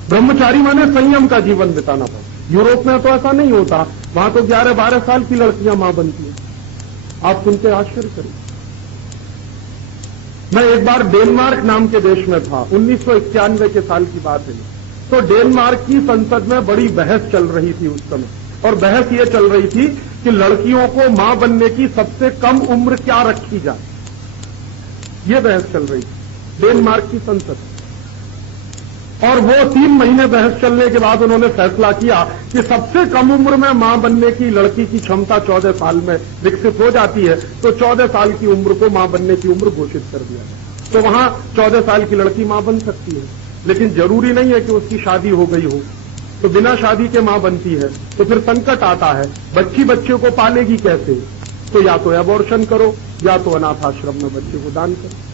ब्रह्मचारी माने संयम का जीवन बिताना पड़ता है। यूरोप में तो ऐसा नहीं होता, वहां तो 11-12 साल की लड़कियां मां बनती हैं। आप सुन के आश्चर्य करें। मैं एक बार डेनमार्क नाम के देश में था, 1991 के साल की बात है। तो डेनमार्क की संसद में बड़ी बहस चल रही थी उस समय, और बहस ये चल रही थी कि लड़कियों को मां बनने की सबसे कम उम्र क्या रखी जाए। ये बहस चल रही थी डेनमार्क की संसद। और वो 3 महीने बहस चलने के बाद उन्होंने फैसला किया कि सबसे कम उम्र में मां बनने की लड़की की क्षमता 14 साल में विकसित हो जाती है, तो 14 साल की उम्र को मां बनने की उम्र घोषित कर दिया जाए। तो वहां 14 साल की लड़की मां बन सकती है, लेकिन जरूरी नहीं है कि उसकी शादी हो गई हो। तो बिना शादी के मां बनती है तो फिर संकट आता है, बच्चे को पालेगी कैसे? तो या तो एबॉर्शन करो या तो अनाथ आश्रम में बच्चे को दान करो।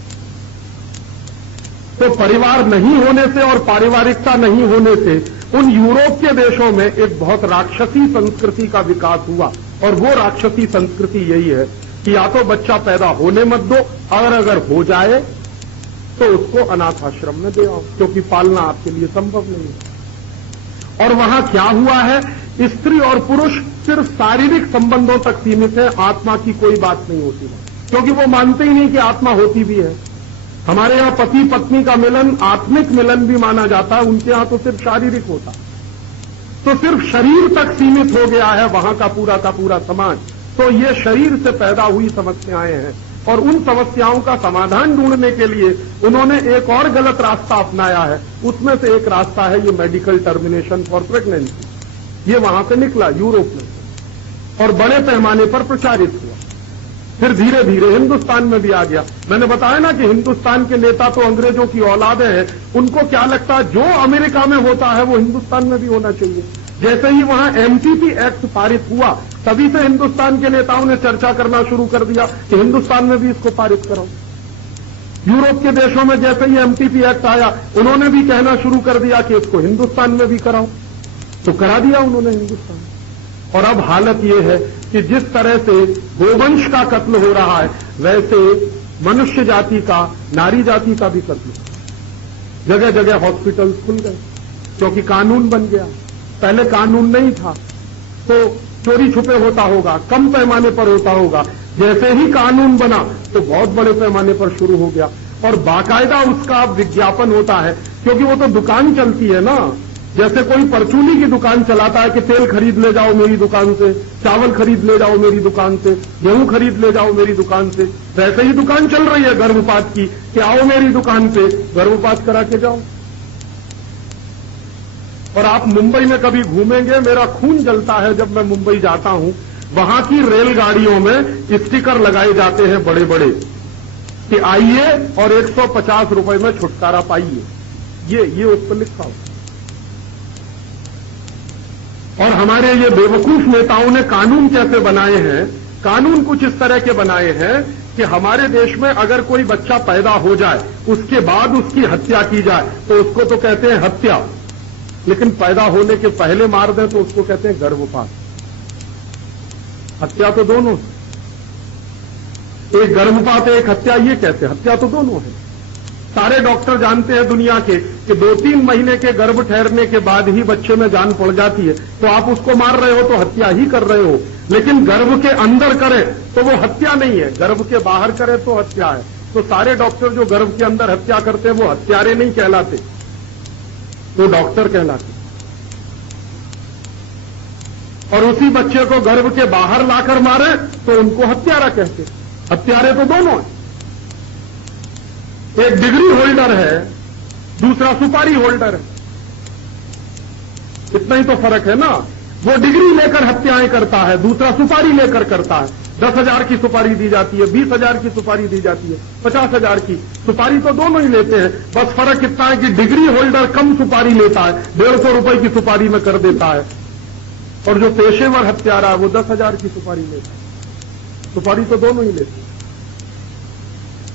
तो परिवार नहीं होने से और पारिवारिकता नहीं होने से उन यूरोप के देशों में एक बहुत राक्षसी संस्कृति का विकास हुआ। और वो राक्षसी संस्कृति यही है कि या तो बच्चा पैदा होने मत दो, और अगर हो जाए तो उसको अनाथ आश्रम में दे आओ, क्योंकि पालना आपके लिए संभव नहीं है। और वहां क्या हुआ है, स्त्री और पुरुष सिर्फ शारीरिक संबंधों तक सीमित है, आत्मा की कोई बात नहीं होती है, क्योंकि वो मानते ही नहीं कि आत्मा होती भी है। हमारे यहां पति पत्नी का मिलन आत्मिक मिलन भी माना जाता है, उनके यहां तो सिर्फ शारीरिक होता। तो सिर्फ शरीर तक सीमित हो गया है वहां का पूरा समाज। तो ये शरीर से पैदा हुई समस्याएं हैं, और उन समस्याओं का समाधान ढूंढने के लिए उन्होंने एक और गलत रास्ता अपनाया है। उसमें से एक रास्ता है ये मेडिकल टर्मिनेशन फॉर प्रेगनेंसी। ये वहां से निकला यूरोप में और बड़े पैमाने पर प्रचारित हुआ, फिर धीरे धीरे हिंदुस्तान में भी आ गया। मैंने बताया ना कि हिंदुस्तान के नेता तो अंग्रेजों की औलादे हैं। उनको क्या लगता है जो अमेरिका में होता है वो हिंदुस्तान में भी होना चाहिए। जैसे ही वहां MTP एक्ट पारित हुआ, तभी से हिंदुस्तान के नेताओं ने चर्चा करना शुरू कर दिया कि हिंदुस्तान में भी इसको पारित करो। यूरोप के देशों में जैसे ही MTP एक्ट आया, उन्होंने भी कहना शुरू कर दिया कि इसको हिंदुस्तान में भी कराओ। तो करा दिया उन्होंने हिंदुस्तान। और अब हालत यह है कि जिस तरह से गोवंश का कत्ल हो रहा है, वैसे मनुष्य जाति का, नारी जाति का भी कत्ल। जगह जगह हॉस्पिटल्स खुल गए क्योंकि कानून बन गया। पहले कानून नहीं था तो चोरी छुपे होता होगा, कम पैमाने पर होता होगा। जैसे ही कानून बना तो बहुत बड़े पैमाने पर शुरू हो गया, और बाकायदा उसका विज्ञापन होता है, क्योंकि वो तो दुकान चलती है ना। जैसे कोई परचूनी की दुकान चलाता है कि तेल खरीद ले जाओ मेरी दुकान से, चावल खरीद ले जाओ मेरी दुकान से, गेहूं खरीद ले जाओ मेरी दुकान से, वैसे ही दुकान चल रही है गर्भपात की कि आओ मेरी दुकान पे गर्भपात करा के जाओ। और आप मुंबई में कभी घूमेंगे, मेरा खून जलता है जब मैं मुंबई जाता हूं, वहां की रेलगाड़ियों में स्टिकर लगाए जाते हैं बड़े बड़े कि आइए और 150 रुपए में छुटकारा पाइए, ये उस पर लिखा हो। और हमारे ये बेवकूफ नेताओं ने कानून कैसे बनाए हैं, कानून कुछ इस तरह के बनाए हैं कि हमारे देश में अगर कोई बच्चा पैदा हो जाए उसके बाद उसकी हत्या की जाए तो उसको तो कहते हैं हत्या, लेकिन पैदा होने के पहले मार दें तो उसको कहते हैं गर्भपात। हत्या तो दोनों, एक गर्भपात एक हत्या, ये कहते हैं हत्या तो दोनों है। सारे डॉक्टर जानते हैं दुनिया के कि 2-3 महीने के गर्भ ठहरने के बाद ही बच्चे में जान पड़ जाती है, तो आप उसको मार रहे हो तो हत्या ही कर रहे हो। लेकिन गर्भ के अंदर करे तो वो हत्या नहीं है, गर्भ के बाहर करे तो हत्या है। तो सारे डॉक्टर जो गर्भ के अंदर हत्या करते हैं वो हत्यारे नहीं कहलाते, वो डॉक्टर कहलाते। और उसी बच्चे को गर्भ के बाहर लाकर मारे तो उनको हत्यारा कहते। हत्यारे तो दोनों हैं, एक डिग्री होल्डर है, दूसरा सुपारी होल्डर है, इतना ही तो फर्क है ना। वो डिग्री लेकर हत्याएं करता है, दूसरा सुपारी लेकर करता है। 10,000 की सुपारी दी जाती है, 20,000 की सुपारी दी जाती है, 50,000 की सुपारी तो दोनों ही लेते हैं। बस फर्क इतना है कि डिग्री होल्डर कम सुपारी लेता है, 150 रुपए की सुपारी में कर देता है, और जो पेशेवर हत्यारा है वो 10,000 की सुपारी लेता है। सुपारी तो दोनों ही लेते हैं।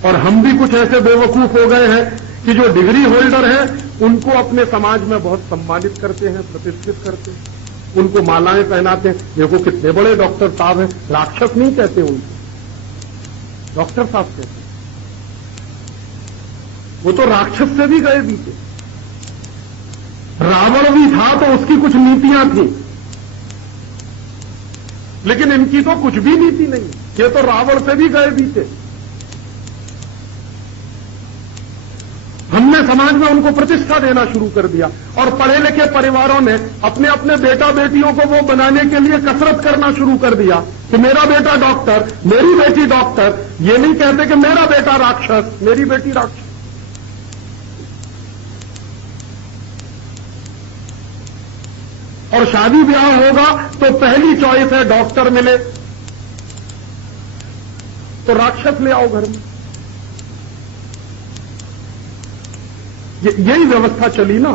और हम भी कुछ ऐसे बेवकूफ हो गए हैं कि जो डिग्री होल्डर हैं उनको अपने समाज में बहुत सम्मानित करते हैं, प्रतिष्ठित करते हैं, उनको मालाएं पहनाते हैं। देखो कितने बड़े डॉक्टर साहब हैं, राक्षस नहीं कहते उनको, डॉक्टर साहब कहते हैं। वो तो राक्षस से भी गए बीते। रावण भी था तो उसकी कुछ नीतियां थी, लेकिन इनकी तो कुछ भी नीति नहीं, ये तो रावण से भी गए बीते। हमने समाज में उनको प्रतिष्ठा देना शुरू कर दिया, और पढ़े लिखे परिवारों ने अपने अपने बेटा बेटियों को वो बनाने के लिए कसरत करना शुरू कर दिया कि मेरा बेटा डॉक्टर, मेरी बेटी डॉक्टर। ये नहीं कहते कि मेरा बेटा राक्षस, मेरी बेटी राक्षस। और शादी ब्याह होगा तो पहली चॉइस है डॉक्टर मिले तो राक्षस ले आओ घर में। यही व्यवस्था चली ना,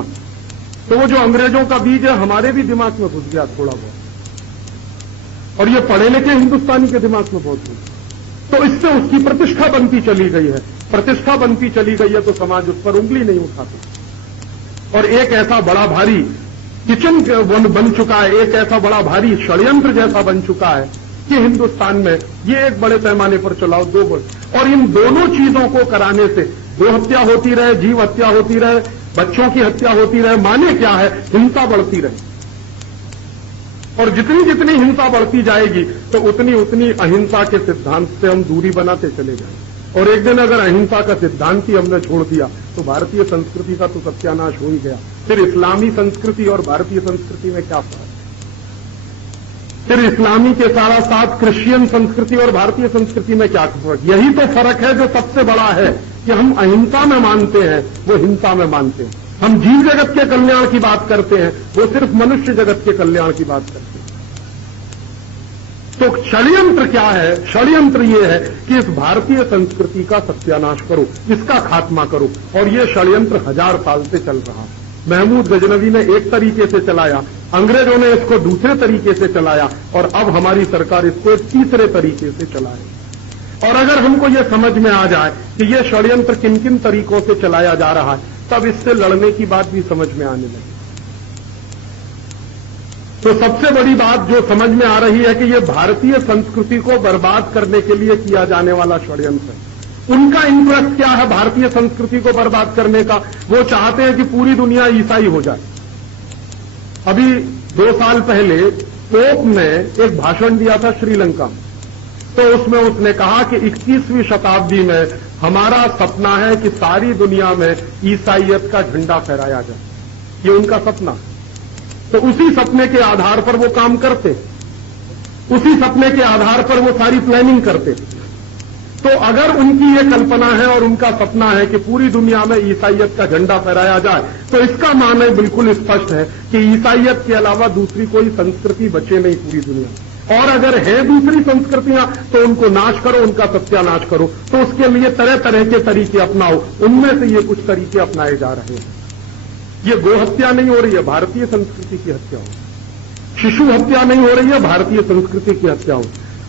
तो वो जो अंग्रेजों का बीज है हमारे भी दिमाग में घुस गया थोड़ा बहुत, और ये पढ़े लिखे हिंदुस्तानी के दिमाग में बहुत घुस, तो इससे उसकी प्रतिष्ठा बनती चली गई है। प्रतिष्ठा बनती चली गई है तो समाज उस पर उंगली नहीं उठाता। और एक ऐसा बड़ा भारी किचन बन चुका है, एक ऐसा बड़ा भारी षड्यंत्र जैसा बन चुका है कि हिंदुस्तान में ये एक बड़े पैमाने पर चलाओ, दो बड़े, और इन दोनों चीजों को कराने से गो हत्या होती रहे, जीव हत्या होती रहे, बच्चों की हत्या होती रहे, माने क्या है, हिंसा बढ़ती रहे। और जितनी जितनी हिंसा बढ़ती जाएगी तो उतनी उतनी अहिंसा के सिद्धांत से हम दूरी बनाते चले जाएंगे। और एक दिन अगर अहिंसा का सिद्धांत ही हमने छोड़ दिया तो भारतीय संस्कृति का तो सत्यानाश हो ही गया। फिर इस्लामी संस्कृति और भारतीय संस्कृति में क्या फर्क? फिर इस्लामी के सारा साथ क्रिश्चियन संस्कृति और भारतीय संस्कृति में क्या फर्क? यही तो फर्क है जो सबसे बड़ा है कि हम अहिंसा में मानते हैं, वो हिंसा में मानते हैं। हम जीव जगत के कल्याण की बात करते हैं, वो सिर्फ मनुष्य जगत के कल्याण की बात करते हैं। तो षड्यंत्र क्या है? षड्यंत्र ये है कि इस भारतीय संस्कृति का सत्यानाश करो, इसका खात्मा करो। और ये षड्यंत्र 1000 साल से चल रहा है। महमूद गजनवी ने एक तरीके से चलाया, अंग्रेजों ने इसको दूसरे तरीके से चलाया, और अब हमारी सरकार इसको एक तीसरे तरीके से चलाए। और अगर हमको ये समझ में आ जाए कि ये षड्यंत्र किन किन तरीकों से चलाया जा रहा है, तब इससे लड़ने की बात भी समझ में आने लगी। तो सबसे बड़ी बात जो समझ में आ रही है कि ये भारतीय संस्कृति को बर्बाद करने के लिए किया जाने वाला षड्यंत्र है। उनका इंटरेस्ट क्या है भारतीय संस्कृति को बर्बाद करने का? वो चाहते हैं कि पूरी दुनिया ईसाई हो जाए। अभी 2 साल पहले पोप ने एक भाषण दिया था श्रीलंका में, तो उसमें उसने कहा कि 21वीं शताब्दी में हमारा सपना है कि सारी दुनिया में ईसाइयत का झंडा फहराया जाए। ये उनका सपना है। तो उसी सपने के आधार पर वो काम करते, उसी सपने के आधार पर वो सारी प्लानिंग करते। तो अगर उनकी ये कल्पना है और उनका सपना है कि पूरी दुनिया में ईसाइयत का झंडा फहराया जाए, तो इसका मानना बिल्कुल स्पष्ट है कि ईसाइयत के अलावा दूसरी कोई संस्कृति बचे नहीं पूरी दुनिया में। और अगर है दूसरी संस्कृतियां तो उनको नाश करो, उनका सत्यानाश करो। तो उसके लिए तरह तरह के तरीके अपनाओ। उनमें से ये कुछ तरीके अपनाए जा रहे हैं। ये गो हत्या नहीं हो रही है, भारतीय संस्कृति की हत्या हो। शिशु हत्या नहीं हो रही है, भारतीय संस्कृति की हत्या हो।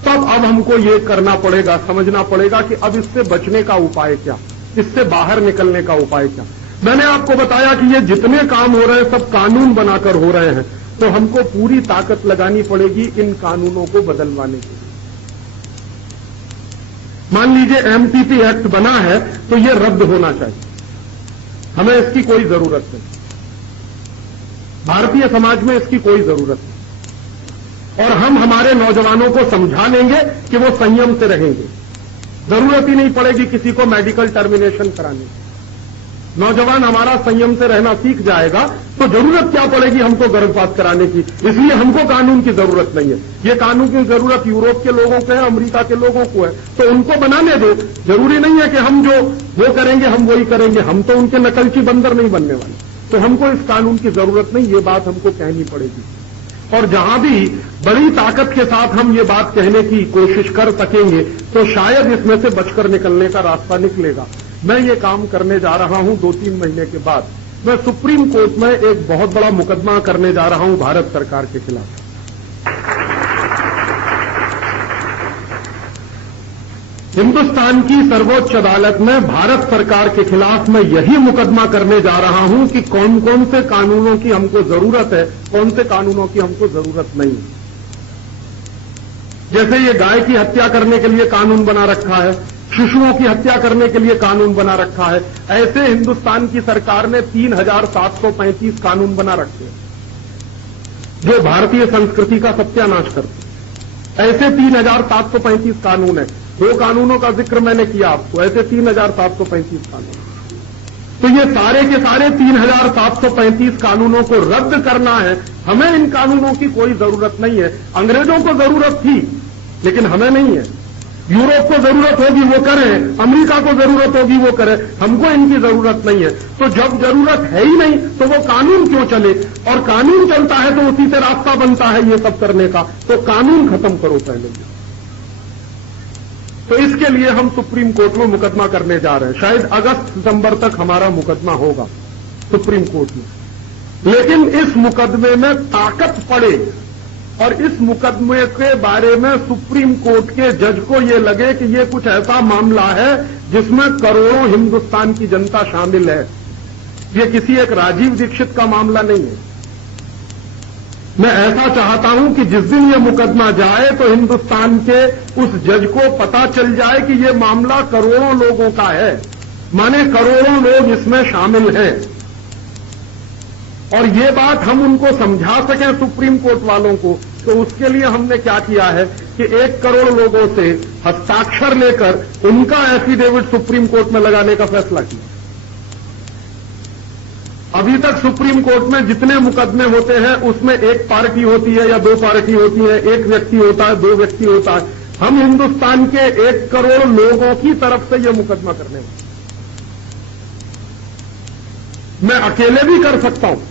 तब अब हमको ये करना पड़ेगा, समझना पड़ेगा कि अब इससे बचने का उपाय क्या, इससे बाहर निकलने का उपाय क्या। मैंने आपको बताया कि ये जितने काम हो रहे हैं सब कानून बनाकर हो रहे हैं, तो हमको पूरी ताकत लगानी पड़ेगी इन कानूनों को बदलवाने के लिए। मान लीजिए एमटीपी एक्ट बना है तो ये रद्द होना चाहिए, हमें इसकी कोई जरूरत नहीं, भारतीय समाज में इसकी कोई जरूरत नहीं। और हम हमारे नौजवानों को समझा लेंगे कि वो संयम से रहेंगे। जरूरत ही नहीं पड़ेगी किसी को मेडिकल टर्मिनेशन कराने की। नौजवान हमारा संयम से रहना सीख जाएगा तो जरूरत क्या पड़ेगी हमको गर्भपात कराने की। इसलिए हमको कानून की जरूरत नहीं है। ये कानून की जरूरत यूरोप के लोगों को है, अमेरिका के लोगों को है, तो उनको बनाने दो। जरूरी नहीं है कि हम जो वो करेंगे हम वही करेंगे, हम तो उनके नकलची बंदर नहीं बनने वाले। तो हमको इस कानून की जरूरत नहीं, ये बात हमको कहनी पड़ेगी। और जहां भी बड़ी ताकत के साथ हम ये बात कहने की कोशिश कर सकेंगे तो शायद इसमें से बचकर निकलने का रास्ता निकलेगा। मैं ये काम करने जा रहा हूं 2-3 महीने के बाद। मैं सुप्रीम कोर्ट में एक बहुत बड़ा मुकदमा करने जा रहा हूं भारत सरकार के खिलाफ। हिंदुस्तान की सर्वोच्च अदालत में भारत सरकार के खिलाफ मैं यही मुकदमा करने जा रहा हूं कि कौन कौन से कानूनों की हमको जरूरत है, कौन से कानूनों की हमको जरूरत नहीं है। जैसे ये गाय की हत्या करने के लिए कानून बना रखा है, शिशुओं की हत्या करने के लिए कानून बना रखा है, ऐसे हिंदुस्तान की सरकार ने 3735 कानून बना रखे हैं जो भारतीय संस्कृति का सत्यानाश करते। ऐसे 3735 कानून है। 2 कानूनों का जिक्र मैंने किया आपको, ऐसे 3735 कानून। तो ये सारे के सारे 3735 कानूनों को रद्द करना है। हमें इन कानूनों की कोई जरूरत नहीं है। अंग्रेजों को जरूरत थी लेकिन हमें नहीं है। यूरोप को जरूरत होगी वो करें, अमेरिका को जरूरत होगी वो करें, हमको इनकी जरूरत नहीं है। तो जब जरूरत है ही नहीं तो वो कानून क्यों चले। और कानून चलता है तो उसी से रास्ता बनता है ये सब करने का। तो कानून खत्म करो पहले। तो इसके लिए हम सुप्रीम कोर्ट में मुकदमा करने जा रहे हैं। शायद अगस्त-सितंबर तक हमारा मुकदमा होगा सुप्रीम कोर्ट में। लेकिन इस मुकदमे में ताकत पड़े और इस मुकदमे के बारे में सुप्रीम कोर्ट के जज को ये लगे कि ये कुछ ऐसा मामला है जिसमें करोड़ों हिंदुस्तान की जनता शामिल है। ये किसी एक राजीव दीक्षित का मामला नहीं है। मैं ऐसा चाहता हूं कि जिस दिन ये मुकदमा जाए तो हिंदुस्तान के उस जज को पता चल जाए कि ये मामला करोड़ों लोगों का है, माने करोड़ों लोग इसमें शामिल हैं। और ये बात हम उनको समझा सकें सुप्रीम कोर्ट वालों को, तो उसके लिए हमने क्या किया है कि 1 करोड़ लोगों से हस्ताक्षर लेकर उनका एफिडेविट सुप्रीम कोर्ट में लगाने का फैसला किया। अभी तक सुप्रीम कोर्ट में जितने मुकदमे होते हैं उसमें 1 पार्टी होती है या 2 पार्टी होती है, 1 व्यक्ति होता है, 2 व्यक्ति होता है। हम हिंदुस्तान के 1 करोड़ लोगों की तरफ से यह मुकदमा करने वाले। मैं अकेले भी कर सकता हूं,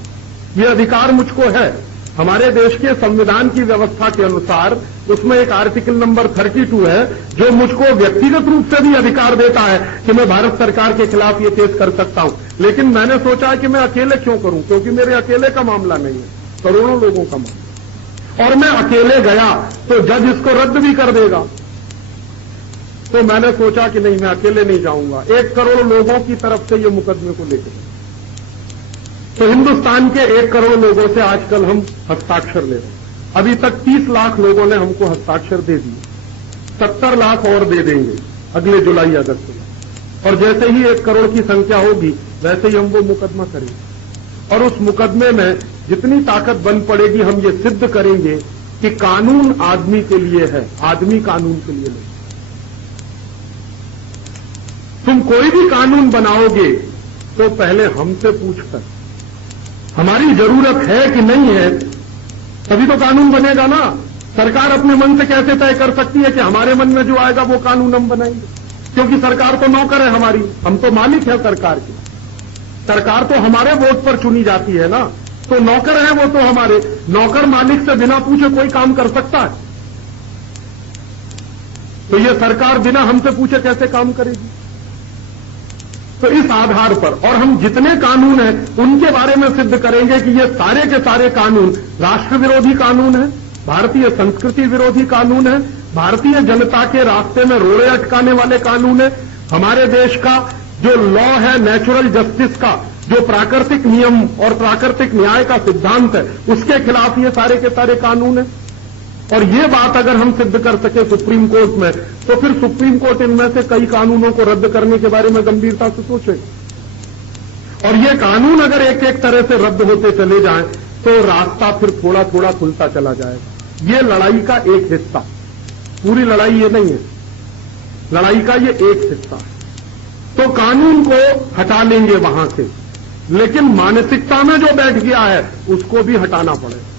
यह अधिकार मुझको है। हमारे देश के संविधान की व्यवस्था के अनुसार उसमें एक आर्टिकल नंबर 32 है जो मुझको व्यक्तिगत रूप से भी अधिकार देता है कि मैं भारत सरकार के खिलाफ ये केस कर सकता हूं। लेकिन मैंने सोचा कि मैं अकेले क्यों करूं, क्योंकि मेरे अकेले का मामला नहीं है, करोड़ों लोगों का मामला। और मैं अकेले गया तो जज इसको रद्द भी कर देगा। तो मैंने सोचा कि नहीं, मैं अकेले नहीं जाऊंगा, 1 करोड़ लोगों की तरफ से ये मुकदमे को लेकर। तो हिंदुस्तान के 1 करोड़ लोगों से आजकल हम हस्ताक्षर ले रहे हैं। अभी तक 30 लाख लोगों ने हमको हस्ताक्षर दे दिए, 70 लाख और दे देंगे अगले जुलाई अगस्त में। और जैसे ही 1 करोड़ की संख्या होगी वैसे ही हम वो मुकदमा करेंगे। और उस मुकदमे में जितनी ताकत बन पड़ेगी हम ये सिद्ध करेंगे कि कानून आदमी के लिए है, आदमी कानून के लिए नहीं। तुम कोई भी कानून बनाओगे तो पहले हमसे पूछकर, हमारी जरूरत है कि नहीं है, तभी तो कानून बनेगा ना। सरकार अपने मन से कैसे तय कर सकती है कि हमारे मन में जो आएगा वो कानून हम बनाएंगे? क्योंकि सरकार तो नौकर है हमारी, हम तो मालिक है सरकार के। सरकार तो हमारे वोट पर चुनी जाती है ना, तो नौकर है वो तो हमारे। नौकर मालिक से बिना पूछे कोई काम कर सकता है? तो ये सरकार बिना हमसे पूछे कैसे काम करेगी? तो इस आधार पर और हम जितने कानून हैं उनके बारे में सिद्ध करेंगे कि ये सारे के सारे कानून राष्ट्र विरोधी कानून है, भारतीय संस्कृति विरोधी कानून है, भारतीय जनता के रास्ते में रोड़े अटकाने वाले कानून है। हमारे देश का जो लॉ है, नेचुरल जस्टिस का जो प्राकृतिक नियम और प्राकृतिक न्याय का सिद्धांत है, उसके खिलाफ ये सारे के सारे कानून है। और ये बात अगर हम सिद्ध कर सके सुप्रीम कोर्ट में, तो फिर सुप्रीम कोर्ट इनमें से कई कानूनों को रद्द करने के बारे में गंभीरता से सोचे। और ये कानून अगर एक एक तरह से रद्द होते चले जाएं, तो रास्ता फिर थोड़ा थोड़ा खुलता चला जाएगा। ये लड़ाई का एक हिस्सा, पूरी लड़ाई ये नहीं है, लड़ाई का ये एक हिस्सा है। तो कानून को हटा लेंगे वहां से, लेकिन मानसिकता में जो बैठ गया है उसको भी हटाना पड़ेगा।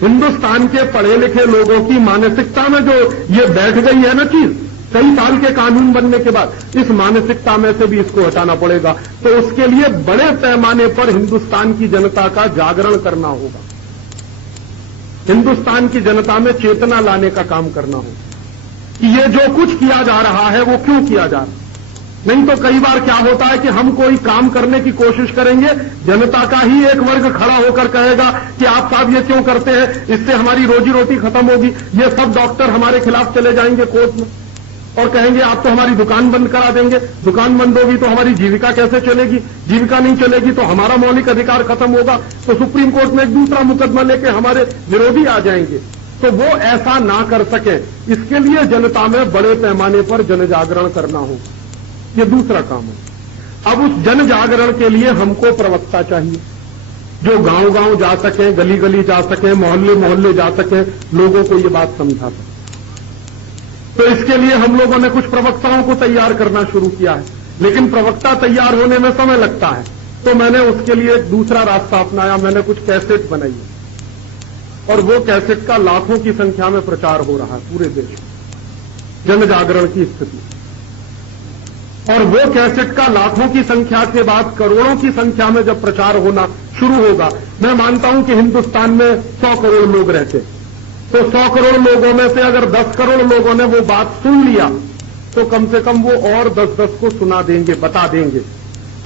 हिंदुस्तान के पढ़े लिखे लोगों की मानसिकता में जो ये बैठ गई है ना चीज, कई साल के कानून बनने के बाद, इस मानसिकता में से भी इसको हटाना पड़ेगा। तो उसके लिए बड़े पैमाने पर हिंदुस्तान की जनता का जागरण करना होगा, हिंदुस्तान की जनता में चेतना लाने का काम करना होगा कि ये जो कुछ किया जा रहा है वो क्यों किया जा रहा है। नहीं तो कई बार क्या होता है कि हम कोई काम करने की कोशिश करेंगे, जनता का ही एक वर्ग खड़ा होकर कहेगा कि आप साहब ये क्यों करते हैं, इससे हमारी रोजी रोटी खत्म होगी। ये सब डॉक्टर हमारे खिलाफ चले जाएंगे कोर्ट में और कहेंगे आप तो हमारी दुकान बंद करा देंगे, दुकान बंद होगी तो हमारी जीविका कैसे चलेगी, जीविका नहीं चलेगी तो हमारा मौलिक अधिकार खत्म होगा। तो सुप्रीम कोर्ट में एक दूसरा मुकदमा लेके हमारे विरोधी आ जाएंगे। तो वो ऐसा ना कर सके, इसके लिए जनता में बड़े पैमाने पर जन जागरण करना होगा, ये दूसरा काम है। अब उस जन जागरण के लिए हमको प्रवक्ता चाहिए जो गांव गांव जा सके, गली गली जा सके, मोहल्ले मोहल्ले जा सके, लोगों को ये बात समझा सके। तो इसके लिए हम लोगों ने कुछ प्रवक्ताओं को तैयार करना शुरू किया है, लेकिन प्रवक्ता तैयार होने में समय लगता है। तो मैंने उसके लिए एक दूसरा रास्ता अपनाया, मैंने कुछ कैसेट बनाई है और वो कैसेट का लाखों की संख्या में प्रचार हो रहा है पूरे देश में, जन जागरण की स्थिति। और वो कैसेट का लाखों की संख्या के बाद करोड़ों की संख्या में जब प्रचार होना शुरू होगा, मैं मानता हूं कि हिंदुस्तान में 100 करोड़ लोग रहते, तो 100 करोड़ लोगों में से अगर 10 करोड़ लोगों ने वो बात सुन लिया तो कम से कम वो और 10-10 को सुना देंगे, बता देंगे।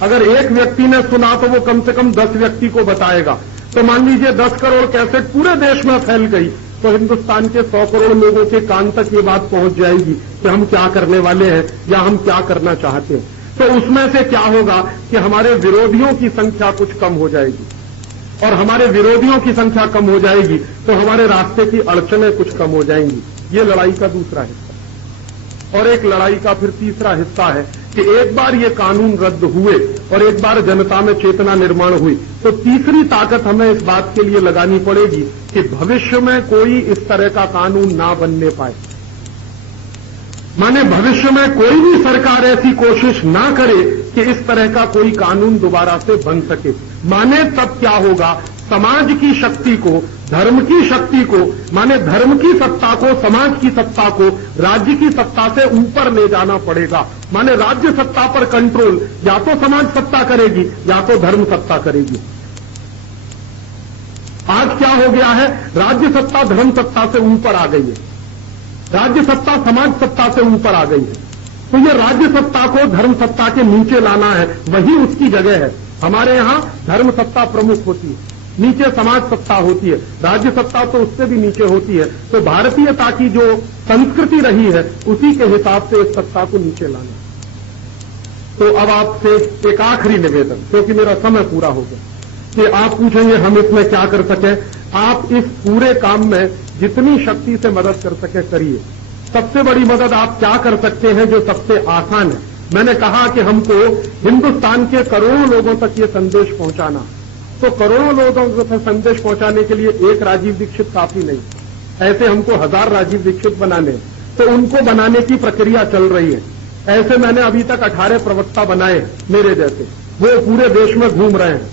अगर एक व्यक्ति ने सुना तो वो कम से कम 10 व्यक्ति को बताएगा। तो मान लीजिए 10 करोड़ कैसेट पूरे देश में फैल गई, तो हिंदुस्तान के 100 करोड़ लोगों के कान तक ये बात पहुंच जाएगी कि हम क्या करने वाले हैं या हम क्या करना चाहते हैं। तो उसमें से क्या होगा कि हमारे विरोधियों की संख्या कुछ कम हो जाएगी, और हमारे विरोधियों की संख्या कम हो जाएगी तो हमारे रास्ते की अड़चनें कुछ कम हो जाएंगी। ये लड़ाई का दूसरा हिस्सा। और एक लड़ाई का फिर तीसरा हिस्सा है कि एक बार ये कानून रद्द हुए और एक बार जनता में चेतना निर्माण हुई, तो तीसरी ताकत हमें इस बात के लिए लगानी पड़ेगी कि भविष्य में कोई इस तरह का कानून ना बनने पाए। माने भविष्य में कोई भी सरकार ऐसी कोशिश ना करे कि इस तरह का कोई कानून दोबारा से बन सके। माने तब क्या होगा, समाज की शक्ति को, धर्म की शक्ति को, माने धर्म की सत्ता को, समाज की सत्ता को राज्य की सत्ता से ऊपर ले जाना पड़ेगा। माने राज्य सत्ता पर कंट्रोल या तो समाज सत्ता करेगी या तो धर्म सत्ता करेगी। आज क्या हो गया है, राज्य सत्ता धर्म सत्ता से ऊपर आ गई है, राज्य सत्ता समाज सत्ता से ऊपर आ गई है। तो ये राज्य सत्ता को धर्म सत्ता के नीचे लाना है, वही उसकी जगह है। हमारे यहां धर्म सत्ता प्रमुख होती है, नीचे समाज सत्ता होती है, राज्य सत्ता तो उससे भी नीचे होती है। तो भारतीयता की जो संस्कृति रही है उसी के हिसाब से इस सत्ता को नीचे लाना। तो अब आपसे एक आखिरी निवेदन, क्योंकि मेरा समय पूरा हो गया, कि आप पूछेंगे हम इसमें क्या कर सकें। आप इस पूरे काम में जितनी शक्ति से मदद कर सके करिए। सबसे बड़ी मदद आप क्या कर सकते हैं जो सबसे आसान है, मैंने कहा कि हमको हिंदुस्तान के करोड़ों लोगों तक ये संदेश पहुंचाना। तो करोड़ों लोगों तक संदेश पहुंचाने के लिए एक राजीव दीक्षित काफी नहीं, ऐसे हमको 1000 राजीव दीक्षित बनाने। तो उनको बनाने की प्रक्रिया चल रही है। ऐसे मैंने अभी तक 18 प्रवक्ता बनाए मेरे जैसे, वो पूरे देश में घूम रहे हैं।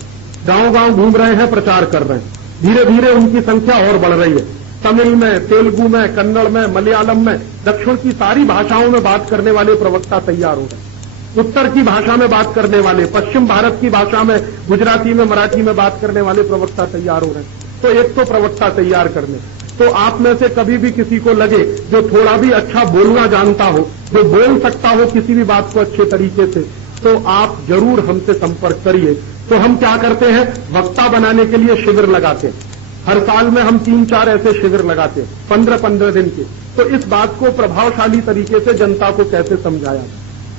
गांव गांव घूम रहे हैं, प्रचार कर रहे हैं। धीरे धीरे उनकी संख्या और बढ़ रही है। तमिल में, तेलुगु में, कन्नड़ में, मलयालम में, दक्षिण की सारी भाषाओं में बात करने वाले प्रवक्ता तैयार हो गए। उत्तर की भाषा में बात करने वाले, पश्चिम भारत की भाषा में, गुजराती में, मराठी में बात करने वाले प्रवक्ता तैयार हो रहे हैं। तो एक तो प्रवक्ता तैयार करने, तो आप में से कभी भी किसी को लगे जो थोड़ा भी अच्छा बोलना जानता हो, जो बोल सकता हो किसी भी बात को अच्छे तरीके से, तो आप जरूर हमसे संपर्क करिए। तो हम क्या करते हैं, वक्ता बनाने के लिए शिविर लगाते हैं। हर साल में हम 3-4 ऐसे शिविर लगाते हैं 15-15 दिन के। तो इस बात को प्रभावशाली तरीके से जनता को कैसे समझाया,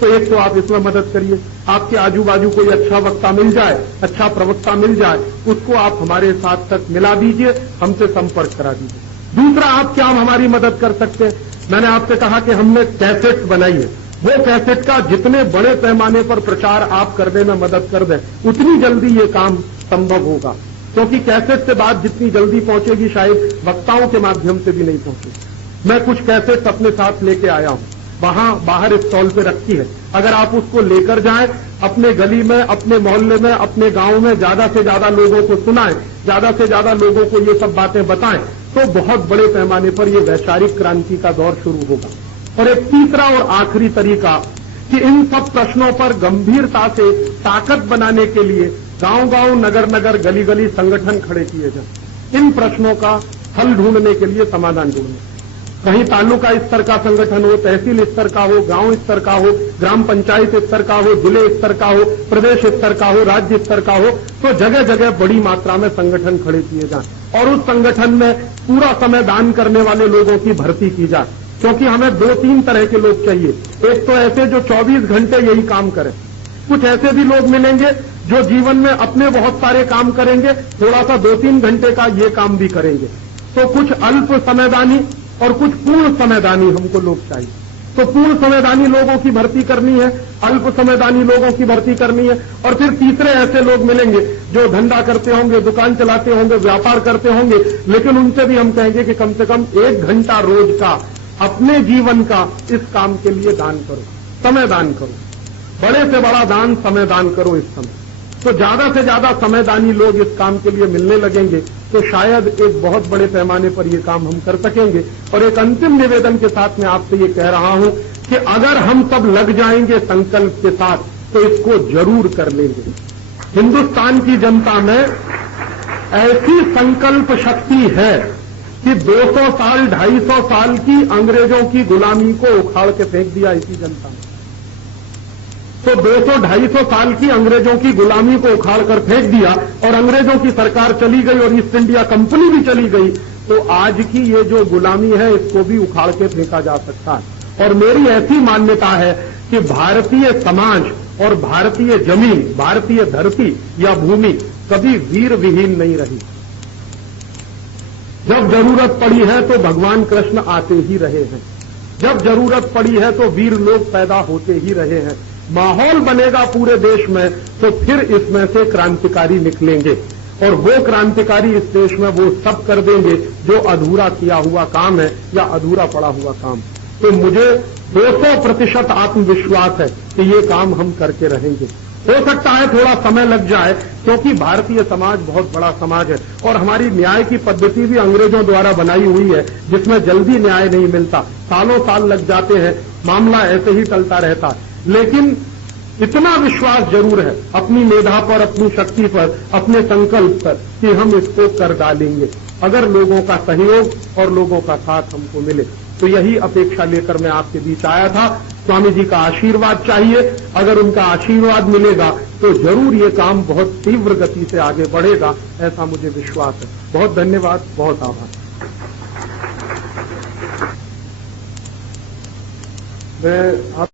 तो एक तो आप इसमें मदद करिए। आपके आजू बाजू कोई अच्छा वक्ता मिल जाए, अच्छा प्रवक्ता मिल जाए, उसको आप हमारे साथ तक मिला दीजिए, हमसे संपर्क करा दीजिए। दूसरा, आप क्या हमारी मदद कर सकते हैं, मैंने आपसे कहा कि हमने कैसेट बनाई है। वो कैसेट का जितने बड़े पैमाने पर प्रचार आप करने में मदद कर दें, उतनी जल्दी ये काम संभव होगा। क्योंकि कैसेट से बात जितनी जल्दी पहुंचेगी, शायद वक्ताओं के माध्यम से भी नहीं पहुंचेगी। मैं कुछ कैसेट अपने साथ लेके आया हूं, वहां बाहर स्टॉल पे रखी है। अगर आप उसको लेकर जाएं, अपने गली में, अपने मोहल्ले में, अपने गांव में ज्यादा से ज्यादा लोगों को सुनाएं, ज्यादा से ज्यादा लोगों को ये सब बातें बताएं, तो बहुत बड़े पैमाने पर ये वैचारिक क्रांति का दौर शुरू होगा। और एक तीसरा और आखिरी तरीका कि इन सब प्रश्नों पर गंभीरता से ताकत बनाने के लिए गांव गांव, नगर नगर, गली गली संगठन खड़े किए जाएं। इन प्रश्नों का हल ढूंढने के लिए, समाधान ढूंढने, कहीं तालुका स्तर का संगठन हो, तहसील स्तर का हो, गांव स्तर का हो, ग्राम पंचायत स्तर का हो, जिले स्तर का हो, प्रदेश स्तर का हो, राज्य स्तर का हो, तो जगह जगह बड़ी मात्रा में संगठन खड़े किए जाएं और उस संगठन में पूरा समय दान करने वाले लोगों की भर्ती की जाए। क्योंकि हमें 2-3 तरह के लोग चाहिए। एक तो ऐसे जो 24 घंटे यही काम करें, कुछ ऐसे भी लोग मिलेंगे जो जीवन में अपने बहुत सारे काम करेंगे, थोड़ा सा 2-3 घंटे का ये काम भी करेंगे। तो कुछ अल्प समयदानी और कुछ पूर्ण समयदानी हमको लोग चाहिए। तो पूर्ण समयदानी लोगों की भर्ती करनी है, अल्प समयदानी लोगों की भर्ती करनी है, और फिर तीसरे ऐसे लोग मिलेंगे जो धंधा करते होंगे, दुकान चलाते होंगे, व्यापार करते होंगे, लेकिन उनसे भी हम कहेंगे कि कम से कम 1 घंटा रोज का अपने जीवन का इस काम के लिए दान करो, समय दान करो। बड़े से बड़ा दान समय दान करो इस समय। तो ज्यादा से ज्यादा समयदानी लोग इस काम के लिए मिलने लगेंगे, तो शायद एक बहुत बड़े पैमाने पर ये काम हम कर सकेंगे। और एक अंतिम निवेदन के साथ मैं आपसे ये कह रहा हूं कि अगर हम सब लग जाएंगे संकल्प के साथ, तो इसको जरूर कर लेंगे। हिंदुस्तान की जनता में ऐसी संकल्प शक्ति है कि 200 साल, 250 साल की अंग्रेजों की गुलामी को उखाड़ के फेंक दिया इसी जनता ने। तो 200-250 साल की अंग्रेजों की गुलामी को उखाड़ कर फेंक दिया और अंग्रेजों की सरकार चली गई और ईस्ट इंडिया कंपनी भी चली गई। तो आज की ये जो गुलामी है, इसको भी उखाड़ के फेंका जा सकता है। और मेरी ऐसी मान्यता है कि भारतीय समाज और भारतीय जमीन, भारतीय धरती या भूमि कभी वीर विहीन नहीं रही। जब जरूरत पड़ी है तो भगवान कृष्ण आते ही रहे हैं, जब जरूरत पड़ी है तो वीर लोग पैदा होते ही रहे हैं। माहौल बनेगा पूरे देश में तो फिर इसमें से क्रांतिकारी निकलेंगे, और वो क्रांतिकारी इस देश में वो सब कर देंगे जो अधूरा किया हुआ काम है या अधूरा पड़ा हुआ काम। तो मुझे 200% आत्मविश्वास है कि ये काम हम करके रहेंगे। हो सकता है थोड़ा समय लग जाए, क्योंकि भारतीय समाज बहुत बड़ा समाज है और हमारी न्याय की पद्धति भी अंग्रेजों द्वारा बनाई हुई है, जिसमें जल्दी न्याय नहीं मिलता, सालों साल लग जाते हैं, मामला ऐसे ही चलता रहता है। लेकिन इतना विश्वास जरूर है अपनी मेधा पर, अपनी शक्ति पर, अपने संकल्प पर कि हम इसको कर डालेंगे, अगर लोगों का सहयोग और लोगों का साथ हमको मिले। तो यही अपेक्षा लेकर मैं आपके बीच आया था। स्वामी जी का आशीर्वाद चाहिए, अगर उनका आशीर्वाद मिलेगा तो जरूर ये काम बहुत तीव्र गति से आगे बढ़ेगा, ऐसा मुझे विश्वास है। बहुत धन्यवाद, बहुत आभार। मैं